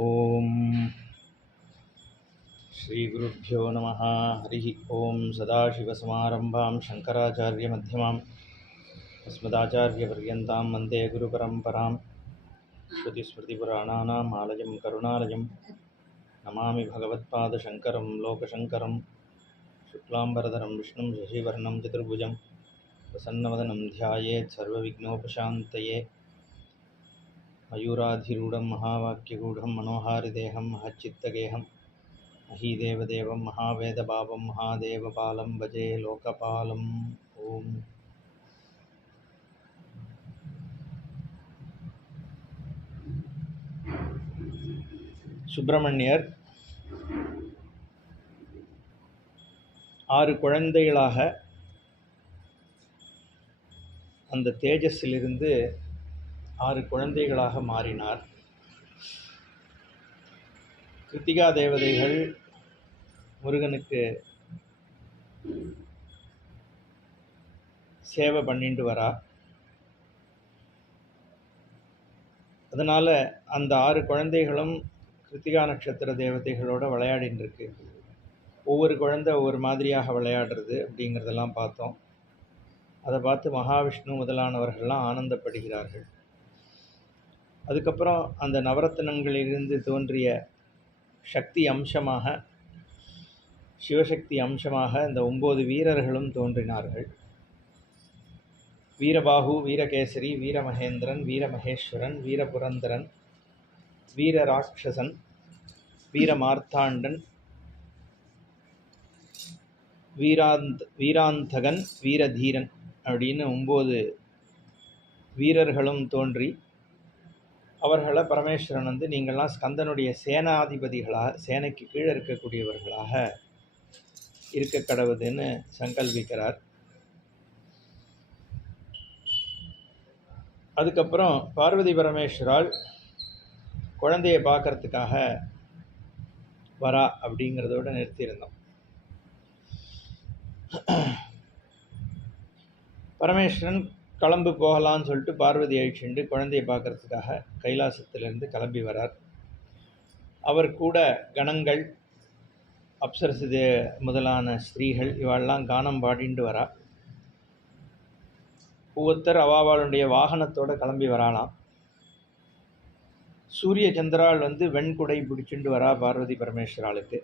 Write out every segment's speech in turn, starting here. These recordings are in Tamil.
ओम श्री गुरुभ्यो नमः। हरि ओम। सदाशिवसमारंभां शंकराचार्यमध्यमाम् अस्मदाचार्यपर्यन्तां वन्दे गुरुपरम्परां। श्रुतिस्मृतिपुराणानाम् आलयं करुणालयं नमामि भगवत्पादशङ्करं लोकशङ्करं। शुक्लाम्बरधरं विष्णुं शशिवर्णं चतुर्भुजं प्रसन्नवदनं ध्यायेत् सर्वविघ्नोपशान्तये। मयूराधिरूढं महावाक्यगूढं मनोहारिदेहं महच्चित्तगेहं महीदेवदेवं महावेदभावं महादेवपालं भजे लोकपालम्। ओम சுப்பிரமணியர் 6 குழந்தைகளாக அந்த தேஜஸிலிருந்து 6 குழந்தைகளாக மாறினார். கிருத்திகா தேவதைகள் முருகனுக்கு சேவை பண்ணிட்டு வரா. அதனால் அந்த 6 குழந்தைகளும் கிருத்திகா நட்சத்திர தேவதைகளோடு விளையாடின்னு இருக்கு. ஒவ்வொரு குழந்தை ஒவ்வொரு மாதிரியாக விளையாடுறது அப்படிங்கிறதெல்லாம் பார்த்தோம். அதை பார்த்து மகாவிஷ்ணு முதலானவர்கள்லாம் ஆனந்தப்படுகிறார்கள். அதுக்கப்புறம் அந்த நவரத்னங்களிலிருந்து தோன்றிய சக்தி அம்சமாக, சிவசக்தி அம்சமாக இந்த 9 வீரர்களும் தோன்றினார்கள். வீரபாகு, வீரகேசரி, வீரமகேந்திரன், வீரமகேஸ்வரன், வீரபுரந்தரன், வீரராட்சசன், வீரமார்த்தாண்டன், வீராந்தகன், வீரதீரன் அப்படின்னு 9 வீரர்களும் தோன்றி அவர்களை பரமேஸ்வரன் நீங்கள்லாம் ஸ்கந்தனுடைய சேனாதிபதிகளாக, சேனைக்கு கீழே இருக்கக்கூடியவர்களாக இருக்க கடவுதுன்னு சங்கல்பிக்கிறார். அதுக்கப்புறம் பார்வதி பரமேஸ்வரால் குழந்தையை பார்க்கறதுக்காக வரா அப்படிங்கிறதோடு நிறுத்தியிருந்தோம். பரமேஸ்வரன் கிளம்பு போகலான்னு சொல்லிட்டு பார்வதி அழிச்சுண்டு குழந்தையை பார்க்கறதுக்காக கைலாசத்திலிருந்து கிளம்பி வரார். அவர் கூட கணங்கள், அப்சரசு முதலான ஸ்திரீகள் இவாளெல்லாம் கானம் பாடிண்டு வரா. ஒவ்வொருத்தர் அவாவாளுடைய வாகனத்தோடு கிளம்பி வராலாம். சூரிய சந்திரால் வெண்குடை பிடிச்சுண்டு வரா பார்வதி பரமேஸ்வராளுக்கு.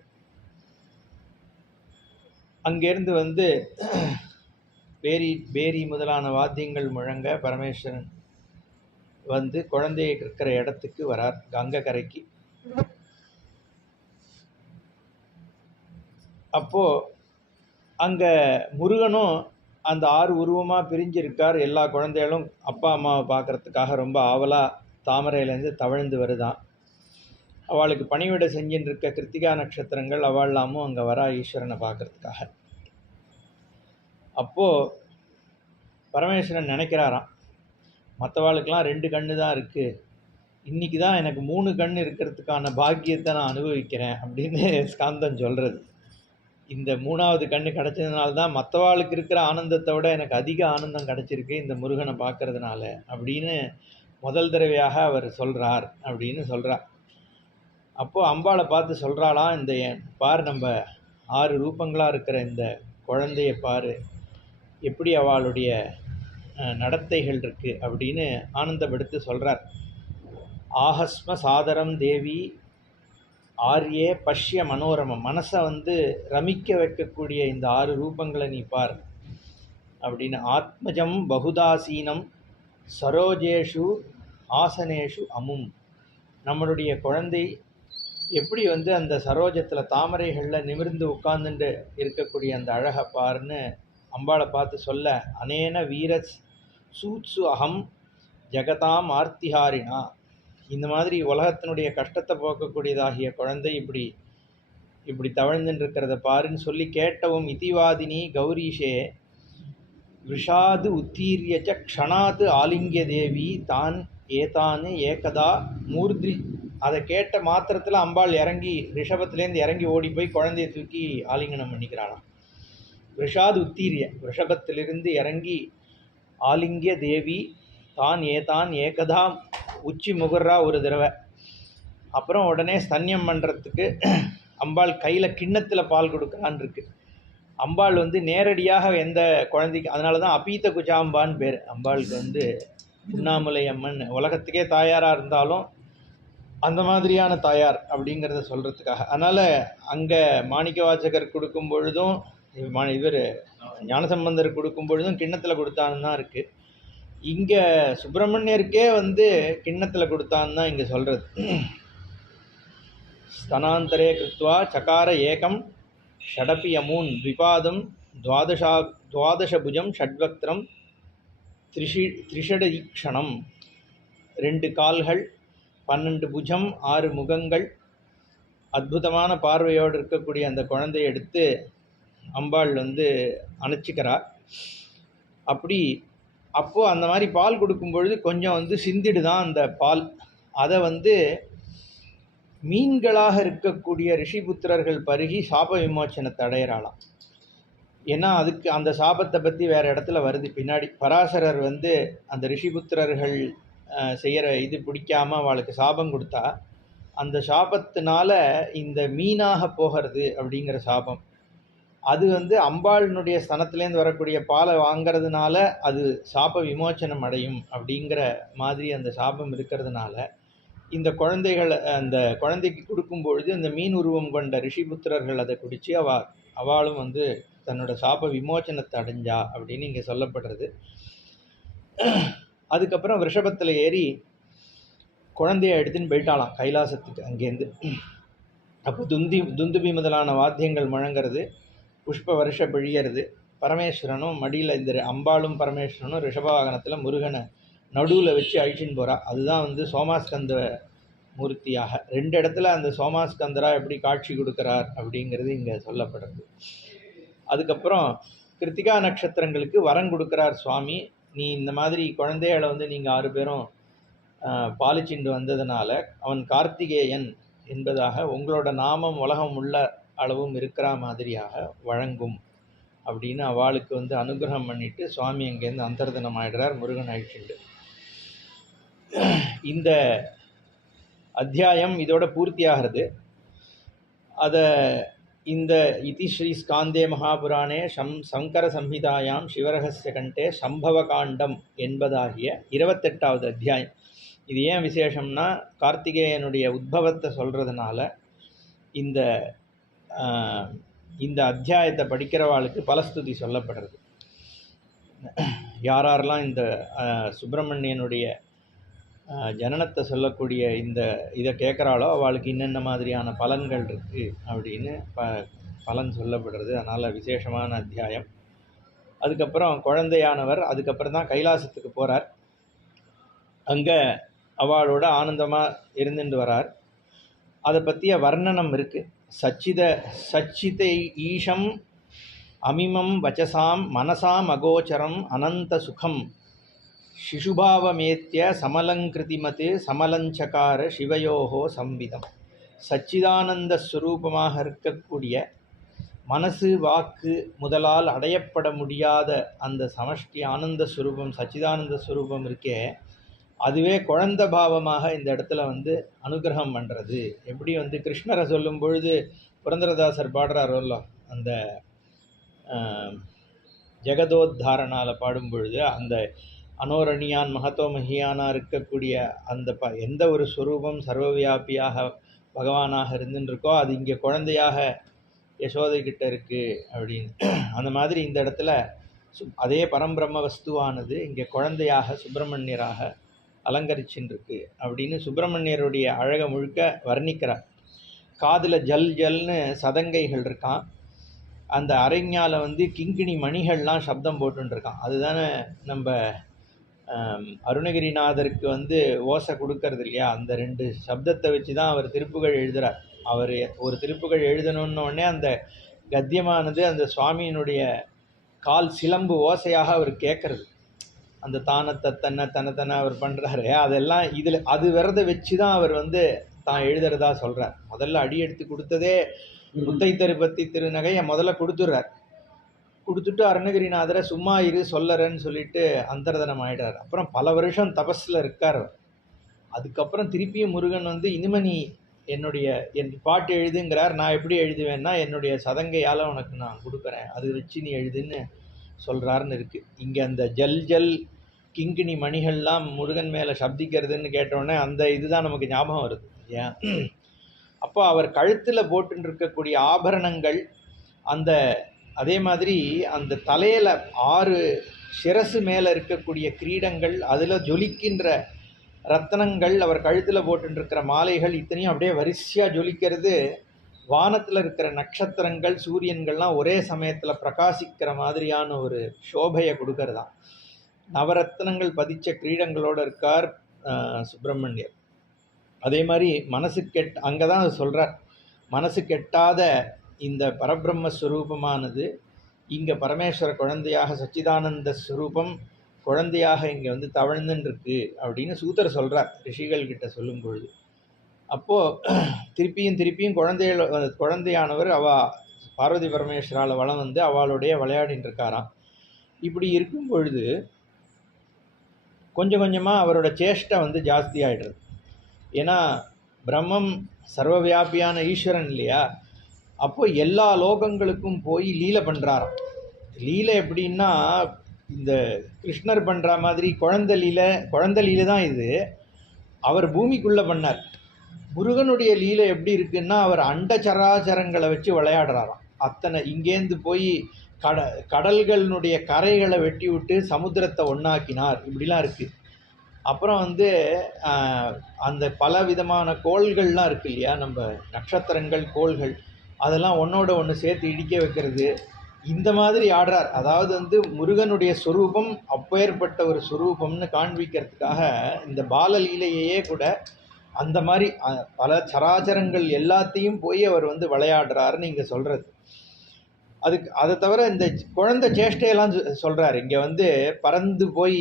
அங்கேருந்து பேரி முதலான வாத்தியங்கள் முழங்க பரமேஸ்வரன் குழந்தையை இருக்கிற இடத்துக்கு வரார், கங்கை கரைக்கு. அப்போது அங்கே முருகனும் அந்த 6 உருவமாக பிரிஞ்சிருக்கார். எல்லா குழந்தைகளும் அப்பா அம்மாவை பார்க்குறதுக்காக ரொம்ப ஆவலாக தாமரையிலேருந்து தவழ்ந்து வருதான். அவளுக்கு பணிவிட செஞ்சுட்டு இருக்க கிருத்திகா நட்சத்திரங்கள் அவள்லாமும் அங்கே வரா ஈஸ்வரனை பார்க்குறதுக்காக. அப்போது பரமேஸ்வரன் நினைக்கிறாராம், மற்றவாளுக்கெல்லாம் 2 கண்ணு தான் இருக்குது, இன்றைக்கி தான் எனக்கு 3 கண் இருக்கிறதுக்கான பாக்கியத்தை நான் அனுபவிக்கிறேன் அப்படின்னு ஸ்காந்தம் சொல்கிறது. இந்த 3வது கண்ணு கிடச்சதுனால தான் மற்றவாளுக்கு இருக்கிற ஆனந்தத்தை விட எனக்கு அதிக ஆனந்தம் கிடச்சிருக்கு இந்த முருகனை பார்க்கறதுனால அப்படின்னு முதல் தடவையாக அவர் சொல்கிறார் அப்படின்னு சொல்கிறார். அப்போது அம்பாளை பார்த்து சொல்கிறாளாம், இந்த பார், நம்ம 6 ரூபங்களாக இருக்கிற இந்த குழந்தைய பாரு, எப்படி அவளுடைய நடத்தைகள் இருக்குது அப்படின்னு ஆனந்தப்படுத்தி சொல்கிறார். ஆஹஸ்ம சாதரம் தேவி ஆர்யே பஷ்ய மனோரமம், மனசை ரமிக்க வைக்கக்கூடிய இந்த 6 ரூபங்களை நீ பார் அப்படின்னு. ஆத்மஜம் பகுதாசீனம் சரோஜேஷு ஆசனேஷு அமும், நம்மளுடைய குழந்தை எப்படி அந்த சரோஜத்தில் தாமரைகளில் நிமிர்ந்து உட்கார்ந்துட்டு இருக்கக்கூடிய அந்த அழகை பாருன்னு அம்பாளை பார்த்து சொல்ல, அனேன வீரஸ் சூத்சு அகம் ஜெகதாம் ஆர்த்திஹாரினா, இந்த மாதிரி உலகத்தினுடைய கஷ்டத்தை போக்கக்கூடியதாகிய குழந்தை இப்படி தவழ்ந்துட்டு இருக்கிறத பாருன்னு சொல்லி கேட்டவும் இதிவாதினி கௌரீஷே விஷாது உத்தீரியச்ச க்ஷணாத் ஆலிங்கிய தேவி தான் ஏதானு ஏகதா மூர்த்தி. அதை கேட்ட மாத்திரத்தில் அம்பாள் இறங்கி ரிஷபத்திலேருந்து இறங்கி ஓடி போய் குழந்தையை தூக்கி ஆலிங்கனம் பண்ணிக்கிறாளாம். விஷாது உத்தீரிய, ரிஷபத்திலிருந்து இறங்கி ஆலிங்கிய தேவி தான் ஏதான் ஏகதா உச்சி முகர்றா ஒரு தடவை. அப்புறம் உடனே ஸ்தன்யம் பண்ணுறதுக்கு அம்பாள் கையில் கிண்ணத்தில் பால் கொடுக்குறான்னு இருக்கு. அம்பாள் வந்து நேரடியாக எந்த குழந்தைக்கு, அதனால தான் அபீத்த குஜாம்பான்னு பேர் அம்பாளுக்கு. வந்து உண்ணாமுலை அம்மன் உலகத்துக்கே தாயாராக இருந்தாலும் அந்த மாதிரியான தாயார் அப்படிங்கிறத சொல்கிறதுக்காக. அதனால் அங்கே மாணிக்க வாசகர் கொடுக்கும் பொழுதும் இவர் ஞானசம்பந்தர் கொடுக்கும் பொழுதும் கிண்ணத்தில் கொடுத்தான்னு தான் இருக்குது. இங்கே சுப்பிரமணியருக்கே வந்து கிண்ணத்தில் கொடுத்தான்னு தான் இங்கே சொல்கிறது. ஸ்தனாந்தரே கிருத்வா சகார ஏகம் ஷடபி யமூன் த்விபாதம் துவாதசபுஜம் ஷட்வக்திரம் திரிஷடீக்ஷணம். 2 கால்கள், 12 புஜம், 6 முகங்கள், அற்புதமான பார்வையோடு இருக்கக்கூடிய அந்த குழந்தையை எடுத்து அம்பாள் வந்து அணைச்சிக்கிறார். அப்போது அந்த மாதிரி பால் கொடுக்கும் பொழுது கொஞ்சம் வந்து சிந்திடுதான் அந்த பால். அதை வந்து மீன்களாக இருக்கக்கூடிய ரிஷிபுத்திரர்கள் பருகி சாப விமோச்சனத்தை அடையிறாளாம். ஏன்னா அதுக்கு அந்த சாபத்தை பற்றி வேறு இடத்துல வருது பின்னாடி. பராசரர் வந்து அந்த ரிஷிபுத்திரர்கள் செய்கிற இது பிடிக்காமல் அவளுக்கு சாபம் கொடுத்தா, அந்த சாபத்தினால இந்த மீனாக போகிறது அப்படிங்கிற சாபம். அது வந்து அம்பாளினுடைய ஸ்தனத்துலேருந்து வரக்கூடிய பாலை வாங்கிறதுனால அது சாப விமோச்சனம் அடையும் அப்படிங்கிற மாதிரி அந்த சாபம் இருக்கிறதுனால இந்த அந்த குழந்தைக்கு கொடுக்கும்பொழுது அந்த மீன் உருவம் கொண்ட ரிஷிபுத்திரர்கள் அதை குடித்து அவளும் வந்து தன்னோட சாப விமோச்சனத்தை அடைஞ்சா அப்படின்னு இங்கே சொல்லப்படுறது. அதுக்கப்புறம் ரிஷபத்தில் ஏறி குழந்தைய எடுத்துன்னு போயிட்டாலாம் கைலாசத்துக்கு அங்கேருந்து. அப்போ துந்துபி முதலான வாத்தியங்கள் முழங்கிறது, புஷ்ப வருஷ பிழியறது, பரமேஸ்வரனும் மடியில் இந்த அம்பாளும் பரமேஸ்வரனும் ரிஷபவாகனத்தில் முருகனை நடுவில் வச்சு அழிச்சின்னு போகிறா. அதுதான் வந்து சோமாஸ்கந்த மூர்த்தியாக 2 இடத்துல அந்த சோமாஸ்கந்தரா எப்படி காட்சி கொடுக்குறார் அப்படிங்கிறது இங்கே சொல்லப்படுறது. அதுக்கப்புறம் கிருத்திகா நட்சத்திரங்களுக்கு வரம் கொடுக்குறார் சுவாமி. நீ இந்த மாதிரி குழந்தைகளை வந்து நீங்கள் 6 பேரும் பாலிச்சிண்டு வந்ததுனால அவன் கார்த்திகேயன் என்பதாக உங்களோட நாமம் உலகம் உள்ள அளவும் இருக்கிற மாதிரியாக வழங்கும் அப்படின்னு அவளுக்கு வந்து அனுகிரகம் பண்ணிட்டு சுவாமி அங்கேருந்து அந்தர்தனம் ஆயிடுறார் முருகன் அழிச்சுண்டு. இந்த அத்தியாயம் இதோட பூர்த்தியாகிறது. அதை இந்த இதி ஸ்ரீ ஸ்காந்தே மகாபுராணே சங்கர சம்ஹிதாயாம் சிவரகசிய கண்டே சம்பவ காண்டம் என்பதாகிய 28வது அத்தியாயம். இது ஏன் விசேஷம்னா கார்த்திகேயனுடைய உத்பவத்தை சொல்கிறதுனால இந்த அத்தியாயத்தை படிக்கிறவாளுக்கு பலஸ்துதி சொல்லப்படுறது. யாரெல்லாம் இந்த சுப்பிரமணியனுடைய ஜனனத்தை சொல்லக்கூடிய இதை கேட்குறாளோ அவளுக்கு என்னென்ன மாதிரியான பலன்கள் இருக்குது அப்படின்னு பலன் சொல்லப்படுறது. அதனால் விசேஷமான அத்தியாயம். அதுக்கப்புறம் குழந்தையானவர் அதுக்கப்புறம் தான் கைலாசத்துக்கு போகிறார். அங்கே அவளோட ஆனந்தமாக இருந்துட்டு வரார். அதை பற்றிய வர்ணனம் இருக்குது. சச்சித ஈஷம் அமிமம் வச்சசாம் மனசாம் அகோச்சரம் அனந்த சுகம் சிசுபாவமேத்திய சமலங்கிருதிமத் சமலஞ்சகார சிவயோகோ சம்விதம். சச்சிதானந்த ஸ்வரூபமாக இருக்கக்கூடிய மனசு வாக்கு முதலால் அடையப்பட முடியாத அந்த சமஷ்டி ஆனந்த ஸ்வரூபம் சச்சிதானந்த ஸ்வரூபம் இருக்கே, அதுவே குழந்த பாவமாக இந்த இடத்துல வந்து அனுகிரகம் பண்ணுறது. எப்படி வந்து கிருஷ்ணரை சொல்லும் பொழுது புரந்தரதாசர் பாடுறாரோல்ல, அந்த ஜெகதோத்தாரணால் பாடும் பொழுது அந்த அனோரணியான் மகத்தோ மகியானா இருக்கக்கூடிய அந்த எந்த ஒரு ஸ்வரூபம் சர்வவியாபியாக பகவானாக இருந்துருக்கோ அது இங்கே குழந்தையாக யசோதை கிட்ட இருக்குது அப்படின்னு. அந்த மாதிரி இந்த இடத்துல அதே பரம்பிரம்ம வஸ்துவானது இங்கே குழந்தையாக சுப்பிரமணியராக அலங்கரிச்சுருக்கு அப்படின்னு சுப்பிரமணியருடைய அழகை முழுக்க வர்ணிக்கிறார். காதில் ஜல் ஜல்னு சதங்கைகள் இருக்கான். அந்த அரைஞால வந்து கிங்கிணி மணிகள்லாம் சப்தம் போட்டுருக்கான். அதுதானே நம்ம அருணகிரிநாதருக்கு வந்து ஓசை கொடுக்கறது இல்லையா? அந்த 2 சப்தத்தை வச்சு தான் அவர் திருப்புகழ் எழுதுகிறார். அவர் ஒரு திருப்புகழ் எழுதணுன்னொடனே அந்த கத்தியமானது அந்த சுவாமியினுடைய கால் சிலம்பு ஓசையாக அவர் கேட்கறது. அந்த தானத்தை தன்னை அவர் பண்ணுறாரு. அதெல்லாம் இதில் அது விரத வச்சு தான் அவர் வந்து தான் எழுதுறதா சொல்கிறார். முதல்ல அடி எடுத்து கொடுத்ததே முத்தை திருப்பத்தி திருநகையை முதல்ல கொடுத்துட்றார். கொடுத்துட்டு அருணகிரிநாதரை சும்மா இரு சொல்லறேன்னு சொல்லிட்டு அந்தர்தனம் ஆகிடுறார். அப்புறம் பல வருஷம் தபஸில் இருக்கார் அவர். அதுக்கப்புறம் திருப்பியும் முருகன் வந்து இனிமே நீ என் பாட்டு எழுதுங்கிறார். நான் எப்படி எழுதுவேன்னா, என்னுடைய சதங்கையால் உனக்கு நான் கொடுக்குறேன், அது வச்சு நீ எழுதுன்னு சொல்கிறாருன்னு இருக்குது. இங்கே அந்த ஜல் ஜல் கிங்கிணி மணிகள்லாம் முருகன் மேலே சப்திக்கிறதுன்னு கேட்டோடனே அந்த இதுதான் நமக்கு ஞாபகம் வருது. ஏன் அப்போ அவர் கழுத்தில் போட்டுன்னு இருக்கக்கூடிய ஆபரணங்கள், அந்த அதே மாதிரி அந்த தலையில் 6 சிரசு மேலே இருக்கக்கூடிய கிரீடங்கள், அதில் ஜொலிக்கின்ற ரத்தனங்கள், அவர் கழுத்தில் போட்டுருக்கிற மாலைகள், இத்தனையும் அப்படியே வரிசையாக ஜொலிக்கிறது. வானத்தில் இருக்கிற நட்சத்திரங்கள் சூரியன்கள்லாம் ஒரே சமயத்தில் பிரகாசிக்கிற மாதிரியான ஒரு சோபையை கொடுக்கறதான். நவரத்னங்கள் பதிச்ச கிரீடங்களோடு இருக்கார் சுப்பிரமணியர். அதே மாதிரி அங்கே தான் சொல்கிறார், மனசு கெட்டாத இந்த பரபிரம்மஸ்வரூபமானது இங்கே பரமேஸ்வர குழந்தையாக சச்சிதானந்த ஸ்வரூபம் குழந்தையாக இங்கே வந்து தவழ்ந்துன்னு இருக்கு அப்படின்னு சூதர் சொல்கிறார் ரிஷிகள்கிட்ட சொல்லும் பொழுது. அப்போது திருப்பியும் குழந்தையானவர் பார்வதி பரமேஸ்வரால் வளம் வந்து அவளுடைய விளையாடின்னு இருக்காராம். இப்படி இருக்கும் பொழுது கொஞ்சம் கொஞ்சமாக அவரோட சேஷ்டை வந்து ஜாஸ்தி ஆகிடுறது. ஏன்னா பிரம்மம் சர்வவியாபியான ஈஸ்வரன் இல்லையா, அப்போது எல்லா லோகங்களுக்கும் போய் லீலை பண்ணுறாராம். லீலை எப்படின்னா, இந்த கிருஷ்ணர் பண்ணுற மாதிரி குழந்தை லீலை தான் இது. அவர் பூமிக்குள்ளே பண்ணார். முருகனுடைய லீலை எப்படி இருக்குன்னா, அவர் அண்டச்சராச்சரங்களை வச்சு விளையாடுறாராம். அத்தனை இங்கேருந்து போய் கடல்களினுடைய கரைகளை வெட்டி விட்டு சமுத்திரத்தை ஒன்றாக்கினார், இப்படிலாம் இருக்குது. அப்புறம் வந்து அந்த பல விதமான கோள்கள்லாம் இருக்குது இல்லையா, நம்ம நட்சத்திரங்கள் கோள்கள், அதெல்லாம் ஒன்றோட ஒன்று சேர்த்து இடிக்க வைக்கிறது, இந்த மாதிரி ஆடுறார். அதாவது வந்து முருகனுடைய சொரூபம் அப்பேற்பட்ட ஒரு சொரூபம்னு காண்பிக்கிறதுக்காக இந்த பாலலீலையே கூட அந்த மாதிரி பல சராச்சரங்கள் எல்லாத்தையும் போய் அவர் வந்து விளையாடுறாருன்னு இங்கே சொல்கிறது. அதை தவிர இந்த குழந்தை சேஷ்டையெல்லாம் சொல்கிறார். இங்கே வந்து பறந்து போய்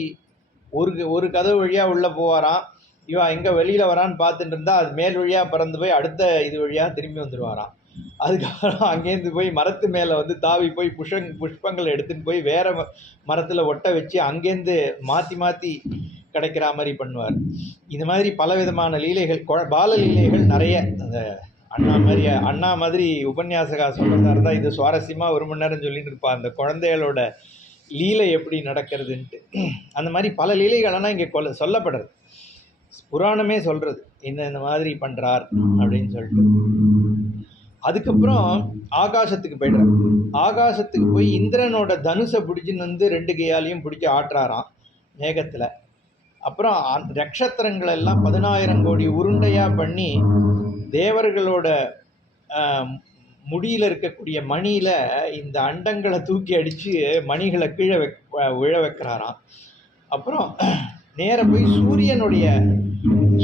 ஒரு கதவு வழியாக உள்ளே போவாராம். இவன் எங்கே வெளியில் வரான்னு பார்த்துட்டு இருந்தால் அது மேல் வழியாக பறந்து போய் அடுத்த இது வழியாக திரும்பி வந்துடுவாராம். அதுக்கப்புறம் அங்கேருந்து போய் மரத்து மேலே வந்து தாவி போய் புஷ்பங்களை எடுத்துகிட்டு போய் வேறு மரத்தில் ஒட்ட வச்சு அங்கேருந்து மாற்றி கிடைக்கிற மாதிரி பண்ணுவார். இந்த மாதிரி பலவிதமான லீலைகள், பால லீலைகள் நிறைய. அந்த அண்ணா மாதிரி உபன்யாசகா சொல்கிறதா இருந்தால் இது சுவாரஸ்யமாக 1 மணி நேரம் சொல்லிட்டு இருப்பாள் அந்த குழந்தைகளோட லீலை எப்படி நடக்கிறதுன்ட்டு. அந்த மாதிரி பல லீலைகளெல்லாம் இங்கே சொல்லப்படுறது. புராணமே சொல்கிறது இந்த மாதிரி பண்ணுறார் அப்படின்னு சொல்லிட்டு. அதுக்கப்புறம் ஆகாசத்துக்கு போய்டுறார். ஆகாசத்துக்கு போய் இந்திரனோட தனுசை பிடிச்சின்னு வந்து 2 கையாலையும் பிடிச்சி ஆட்டுறாராம் மேகத்தில். அப்புறம் நட்சத்திரங்கள் எல்லாம் 10,000 கோடி உருண்டையாக பண்ணி தேவர்களோட முடியில் இருக்கக்கூடிய மணியில் இந்த அண்டங்களை தூக்கி அடித்து மணிகளை கீழே விழ வைக்கிறாராம். அப்புறம் நேராக போய்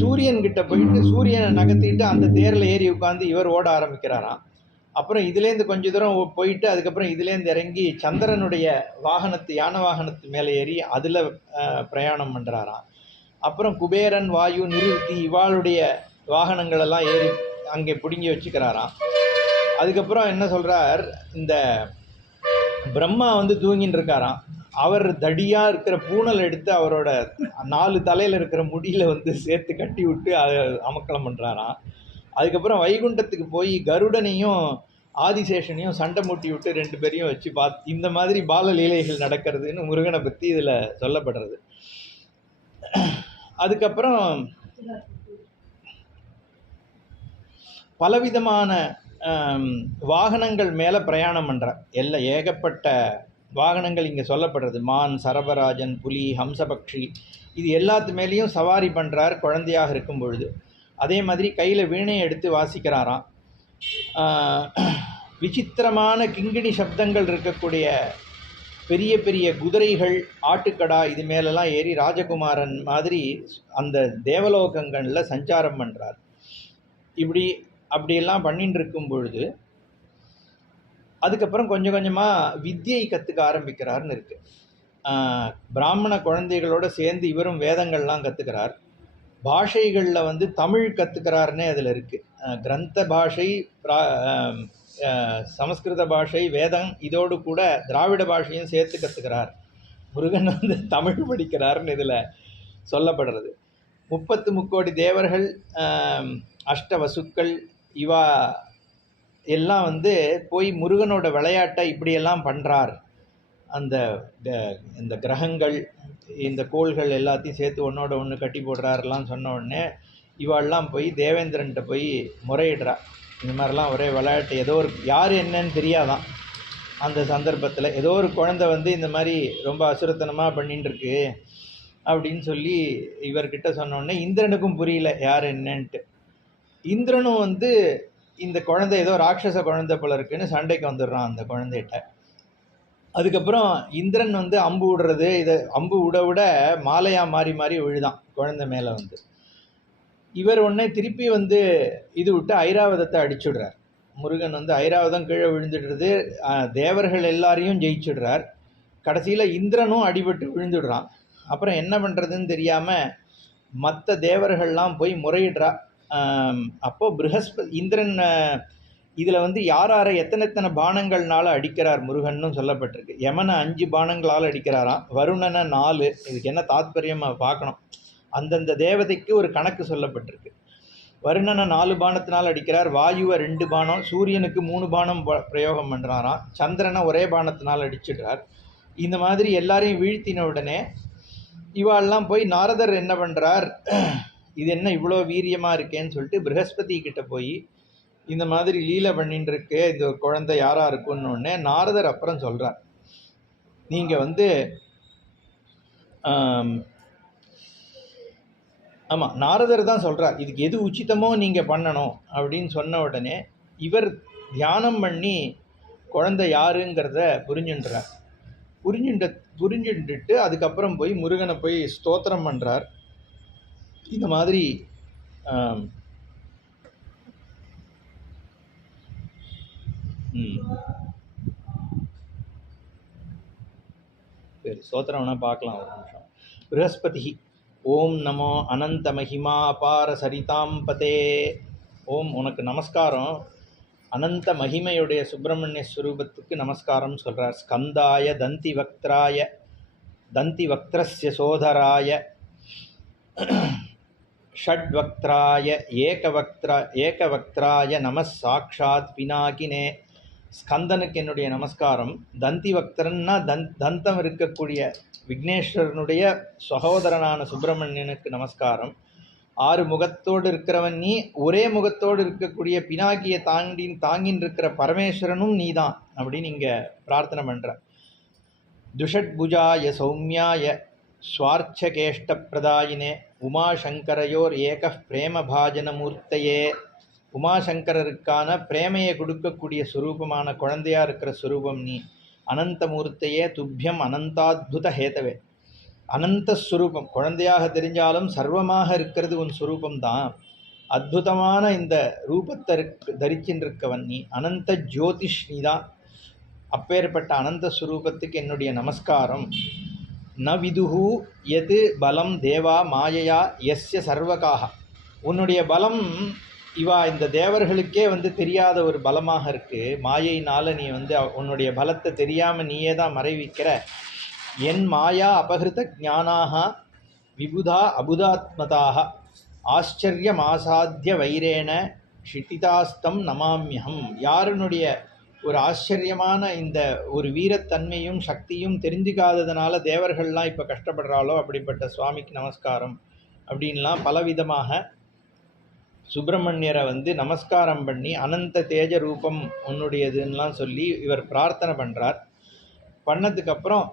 சூரியன்கிட்ட போயிட்டு சூரியனை நகர்த்திட்டு அந்த தேரில் ஏறி உட்காந்து இவர் ஓட ஆரம்பிக்கிறாராம். அப்புறம் இதுலேருந்து கொஞ்சம் தூரம் போயிட்டு அதுக்கப்புறம் இதுலேருந்து இறங்கி சந்திரனுடைய யான வாகனத்து மேலே ஏறி அதில் பிரயாணம் பண்ணுறாராம். அப்புறம் குபேரன், வாயு, நிருத்தி இவாளுடைய வாகனங்களெல்லாம் ஏறி அங்கே பிடுங்கி வச்சுக்கிறாராம். அதுக்கப்புறம் என்ன சொல்கிறார், இந்த பிரம்மா வந்து தூங்கின்னு இருக்காராம். அவர் தடியாக இருக்கிற பூனல் எடுத்து அவரோட 4 தலையில் இருக்கிற முடியில் வந்து சேர்த்து கட்டி விட்டு அதை அமக்கலம் பண்ணுறாராம். அதுக்கப்புறம் வைகுண்டத்துக்கு போய் கருடனையும் ஆதிசேஷனையும் சண்டை மூட்டி விட்டு 2 பேரையும் வச்சு இந்த மாதிரி பால லீலைகள் நடக்கிறதுன்னு முருகனை பற்றி இதில் சொல்லப்படுறது. அதுக்கப்புறம் பலவிதமான வாகனங்கள் மேலே பிரயாணம் பண்ணுறார். ஏகப்பட்ட வாகனங்கள் இங்கே சொல்லப்படுறது. மான், சரபராஜன், புலி, ஹம்சபக்ஷி, இது எல்லாத்து மேலேயும் சவாரி பண்ணுறார் குழந்தையாக இருக்கும் பொழுது. அதே மாதிரி கையில் வீணையை எடுத்து வாசிக்கிறாராம். விசித்திரமான கிங்கிணி சப்தங்கள் இருக்கக்கூடிய பெரிய பெரிய குதிரைகள், ஆட்டுக்கடா இது மேலெல்லாம் ஏறி ராஜகுமாரன் மாதிரி அந்த தேவலோகங்களில் சஞ்சாரம் பண்ணுறார். அப்படியெல்லாம் பண்ணிட்டு இருக்கும் பொழுது அதுக்கப்புறம் கொஞ்சம் கொஞ்சமாக வித்தியை கற்றுக்க ஆரம்பிக்கிறார்னு இருக்குது. பிராமண குழந்தைகளோடு சேர்ந்து இவரும் வேதங்கள்லாம் கற்றுக்கிறார். பாஷைகளில் வந்து தமிழ் கற்றுக்கிறாருன்னே அதில் இருக்குது. கிரந்த பாஷை, சமஸ்கிருத பாஷை, வேதம், இதோடு கூட திராவிட பாஷையும் சேர்த்து கற்றுக்கிறார். முருகன் வந்து தமிழ் படிக்கிறாருன்னு இதில் சொல்லப்படுறது. 33 தேவர்கள், அஷ்டவசுக்கள், இவா எல்லாம் வந்து போய் முருகனோட விளையாட்டை இப்படியெல்லாம் பண்ணுறார். அந்த இந்த கிரகங்கள், இந்த கோள்கள் எல்லாத்தையும் சேர்த்து ஒன்றோட ஒன்று கட்டி போடுறாருலாம் சொன்ன உடனே இவாள்லாம் போய் தேவேந்திரன்ட்ட போய் முறையிடுறா. இந்த மாதிரிலாம் ஒரே விளையாட்டு, ஏதோ ஒரு யார் என்னன்னு தெரியாதான் அந்த சந்தர்ப்பத்தில், ஏதோ ஒரு குழந்தை வந்து இந்த மாதிரி ரொம்ப அசுரத்தனமாக பண்ணிட்டு இருக்கு அப்படின்னு சொல்லி இவர்கிட்ட சொன்னோடனே இந்திரனுக்கும் புரியல யார் என்னன்ட்டு. இந்திரனும் வந்து இந்த குழந்தை ஏதோ ராட்சச குழந்தை போல இருக்குன்னு சண்டைக்கு வந்துடுறான் அந்த குழந்தைகிட்ட. அதுக்கப்புறம் இந்திரன் வந்து அம்பு விடுறது, இதை அம்பு விட மாலையா மாறி மாறி விழுதான் குழந்தை மேலே வந்து. இவர் உடனே திருப்பி வந்து இது விட்டு ஐராவதத்தை அடிச்சுடுறார். முருகன் வந்து ஐராவதம் கீழே விழுந்துடுறது, தேவர்கள் எல்லாரையும் ஜெயிச்சுடுறார். கடைசியில் இந்திரனும் அடிபட்டு விழுந்துடுறான். அப்புறம் என்ன பண்ணுறதுன்னு தெரியாமல் மற்ற தேவர்கள்லாம் போய் முறையிடுறா. அப்போது இந்திரன் இதில் வந்து யார் யாரை எத்தனை பானங்கள்னால அடிக்கிறார் முருகன்னு சொல்லப்பட்டிருக்கு. யமனை 5 பானங்களால் அடிக்கிறாராம், வருணனை 4. இதுக்கு என்ன தாத்பரியம் பார்க்கணும். அந்தந்த தேவதைக்கு ஒரு கணக்கு சொல்லப்பட்டிருக்கு. வருணனை 4 பானத்தினால் அடிக்கிறார், வாயுவை 2 பானம், சூரியனுக்கு 3 பானம் பிரயோகம் பண்ணுறாராம், சந்திரனை ஒரே பானத்தினால் அடிச்சிடுறார். இந்த மாதிரி எல்லாரையும் வீழ்த்தின உடனே இவாளெல்லாம் போய் நாரதர் என்ன பண்ணுறார், இது என்ன இவ்வளோ வீரியமாக இருக்கேன்னு சொல்லிட்டு ப்ரஹஸ்பதி கிட்ட போய் இந்த மாதிரி லீலை பண்ணிட்டு இருக்கு இந்த குழந்தை யாரா இருக்குன்னு உடனே நாரதர் அப்புறம் சொல்கிறார், நீங்கள் வந்து ஆமாம் நாரதர் தான் சொல்கிறார் இதுக்கு எது உச்சிதமோ நீங்கள் பண்ணணும் அப்படின்னு சொன்ன உடனே இவர் தியானம் பண்ணி குழந்தை யாருங்கிறத புரிஞ்சுன்றார். புரிஞ்சுட்டு அதுக்கப்புறம் போய் முருகனை போய் ஸ்தோத்திரம் பண்ணுறார். இந்த மாதிரி ஸ்தோத்திரம் வேணால் பார்க்கலாம் ஒரு நிமிஷம். ப்ரஹஸ்பதி ஓம் நமோ அனந்த மகிமா அபார சரிதாம் பதே. ஓம் உனக்கு நமஸ்காரம், அனந்த மகிமையுடைய சுப்பிரமணிய ஸ்வரூபத்துக்கு நமஸ்காரம் சொல்கிறார். ஸ்கந்தாய தந்தி வக்திராய தந்தி வக்திரஸ்ய சோதராய ஷட்வக்திராய ஏகவக்திராய நம சாட்சாத் பினாகினே. ஸ்கந்தனுக்கு என்னுடைய நமஸ்காரம். தந்தி வக்தரன்னா தந்தம் இருக்கக்கூடிய விக்னேஸ்வரனுடைய சகோதரனான சுப்பிரமணியனுக்கு நமஸ்காரம். 6 முகத்தோடு இருக்கிறவன் நீ, ஒரே முகத்தோடு இருக்கக்கூடிய பினாக்கியை தாங்கின்னு இருக்கிற பரமேஸ்வரனும் நீ தான் அப்படின்னு இங்கே பிரார்த்தனை பண்ணுற. துஷட்புஜாய சௌமியாய ஸ்வார்ச்சகேஷ்ட பிரதாயினே உமாசங்கரையோர் ஏக பிரேமபாஜனமூர்த்தையே. உமாசங்கரருக்கான பிரேமையை கொடுக்கக்கூடிய சுரூபமான குழந்தையாக இருக்கிற சுரூபம் நீ. அனந்தமூர்த்தையே துப்பியம் அனந்தாத்புத ஹேதவே. அனந்த ஸ்வரூபம், குழந்தையாக தெரிஞ்சாலும் சர்வமாக இருக்கிறது உன் சுரூபம்தான். அற்புதமான இந்த ரூபத்தை தரிச்சின்றிருக்கவன் நீ. அனந்த ஜோதிஷ் நீதான். அப்பேற்பட்ட அனந்த ஸ்வரூபத்துக்கு என்னுடைய நமஸ்காரம். ந விதுஹு எது பலம் தேவா மாயையா எஸ்ய சர்வகாக. உன்னுடைய பலம் இவா இந்த தேவர்களுக்கே வந்து தெரியாத ஒரு பலமாக இருக்குது. மாயையினால் நீ வந்து உன்னுடைய பலத்தை தெரியாமல் நீயே தான் மறைவிக்கிற. என் மாயா அபகிருத ஞானாக விபுதா அபுதாத்மதாக ஆச்சரியமாசாத்திய வைரேன ஷிட்டிதாஸ்தம் நமாமியம். யாருனுடைய ஒரு ஆச்சரியமான இந்த ஒரு வீரத்தன்மையும் சக்தியும் தெரிஞ்சுக்காததுனால தேவர்கள்லாம் இப்போ கஷ்டப்படுறாளோ அப்படிப்பட்ட சுவாமிக்கு நமஸ்காரம் அப்படின்லாம் பலவிதமாக சுப்பிரமணியரை வந்து நமஸ்காரம் பண்ணி அனந்த தேஜ ரூபம் உன்னுடையதுன்னெலாம் சொல்லி இவர் பிரார்த்தனை பண்ணுறார். பண்ணதுக்கப்புறம்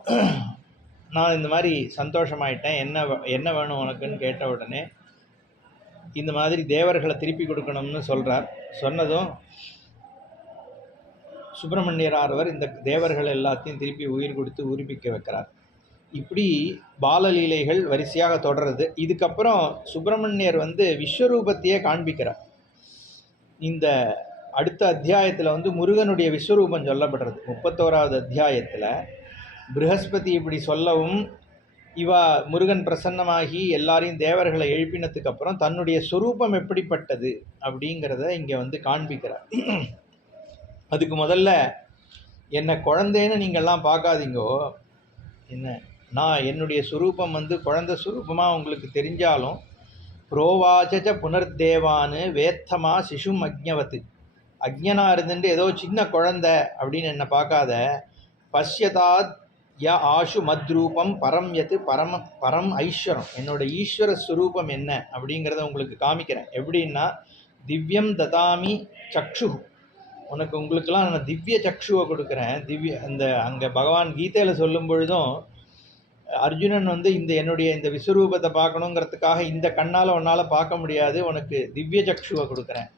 நான் இந்த மாதிரி சந்தோஷமாயிட்டேன், என்ன வேணும் உனக்குன்னு கேட்ட உடனே இந்த மாதிரி தேவர்களை திருப்பி கொடுக்கணும்னு சொல்கிறார். சொன்னதும் சுப்பிரமணியரானவர் இந்த தேவர்கள் எல்லாத்தையும் திருப்பி உயிர் கொடுத்து உயிர்ப்பிக்க வைக்கிறார். இப்படி பாலலீலைகள் வரிசையாக தொடருது. இதுக்கப்புறம் சுப்பிரமணியர் வந்து விஸ்வரூபத்தையே காண்பிக்கிறார். இந்த அடுத்த அத்தியாயத்தில் வந்து முருகனுடைய விஸ்வரூபம் சொல்லப்படுறது. 31வது அத்தியாயத்தில் ப்ரஹஸ்பதி இப்படி சொல்லவும் இவா முருகன் பிரசன்னமாகி எல்லாரையும் தேவர்களை எழுப்பினதுக்கு அப்புறம் தன்னுடைய சொரூபம் எப்படிப்பட்டது அப்படிங்கிறத இங்கே வந்து காண்பிக்கிறார். அதுக்கு முதல்ல என்னை குழந்தைன்னு நீங்கள்லாம் பார்க்காதீங்கோ, என்ன நான் என்னுடைய சுரூபம் வந்து குழந்தை சுரூபமாக உங்களுக்கு தெரிஞ்சாலும் புரோவாச்ச புனர்தேவான்னு வேத்தமா சிசும் அக்ஞவத்து. அக்ஞனாக இருந்துட்டு ஏதோ சின்ன குழந்தை அப்படின்னு என்னை பார்க்காத. பஷ்யதாத் ய ஆஷு மத்ரூபம் பரம் யத்து பரம் ஐஸ்வரம். என்னோட ஈஸ்வர ஸ்வரூபம் என்ன அப்படிங்கிறத உங்களுக்கு காமிக்கிறேன். எப்படின்னா, திவ்யம் ததாமி சக்ஷு. உங்களுக்கெல்லாம் நான் திவ்ய சக்ஷுவை கொடுக்குறேன். அந்த அங்கே பகவான் கீதையில் சொல்லும் பொழுதும் அர்ஜுனன் என்னுடைய இந்த விஸ்வரூபத்தை பார்க்கணுங்கிறதுக்காக இந்த கண்ணால் உன்னால் பார்க்க முடியாது, உனக்கு திவ்ய சக்ஷுவை கொடுக்குறேன்.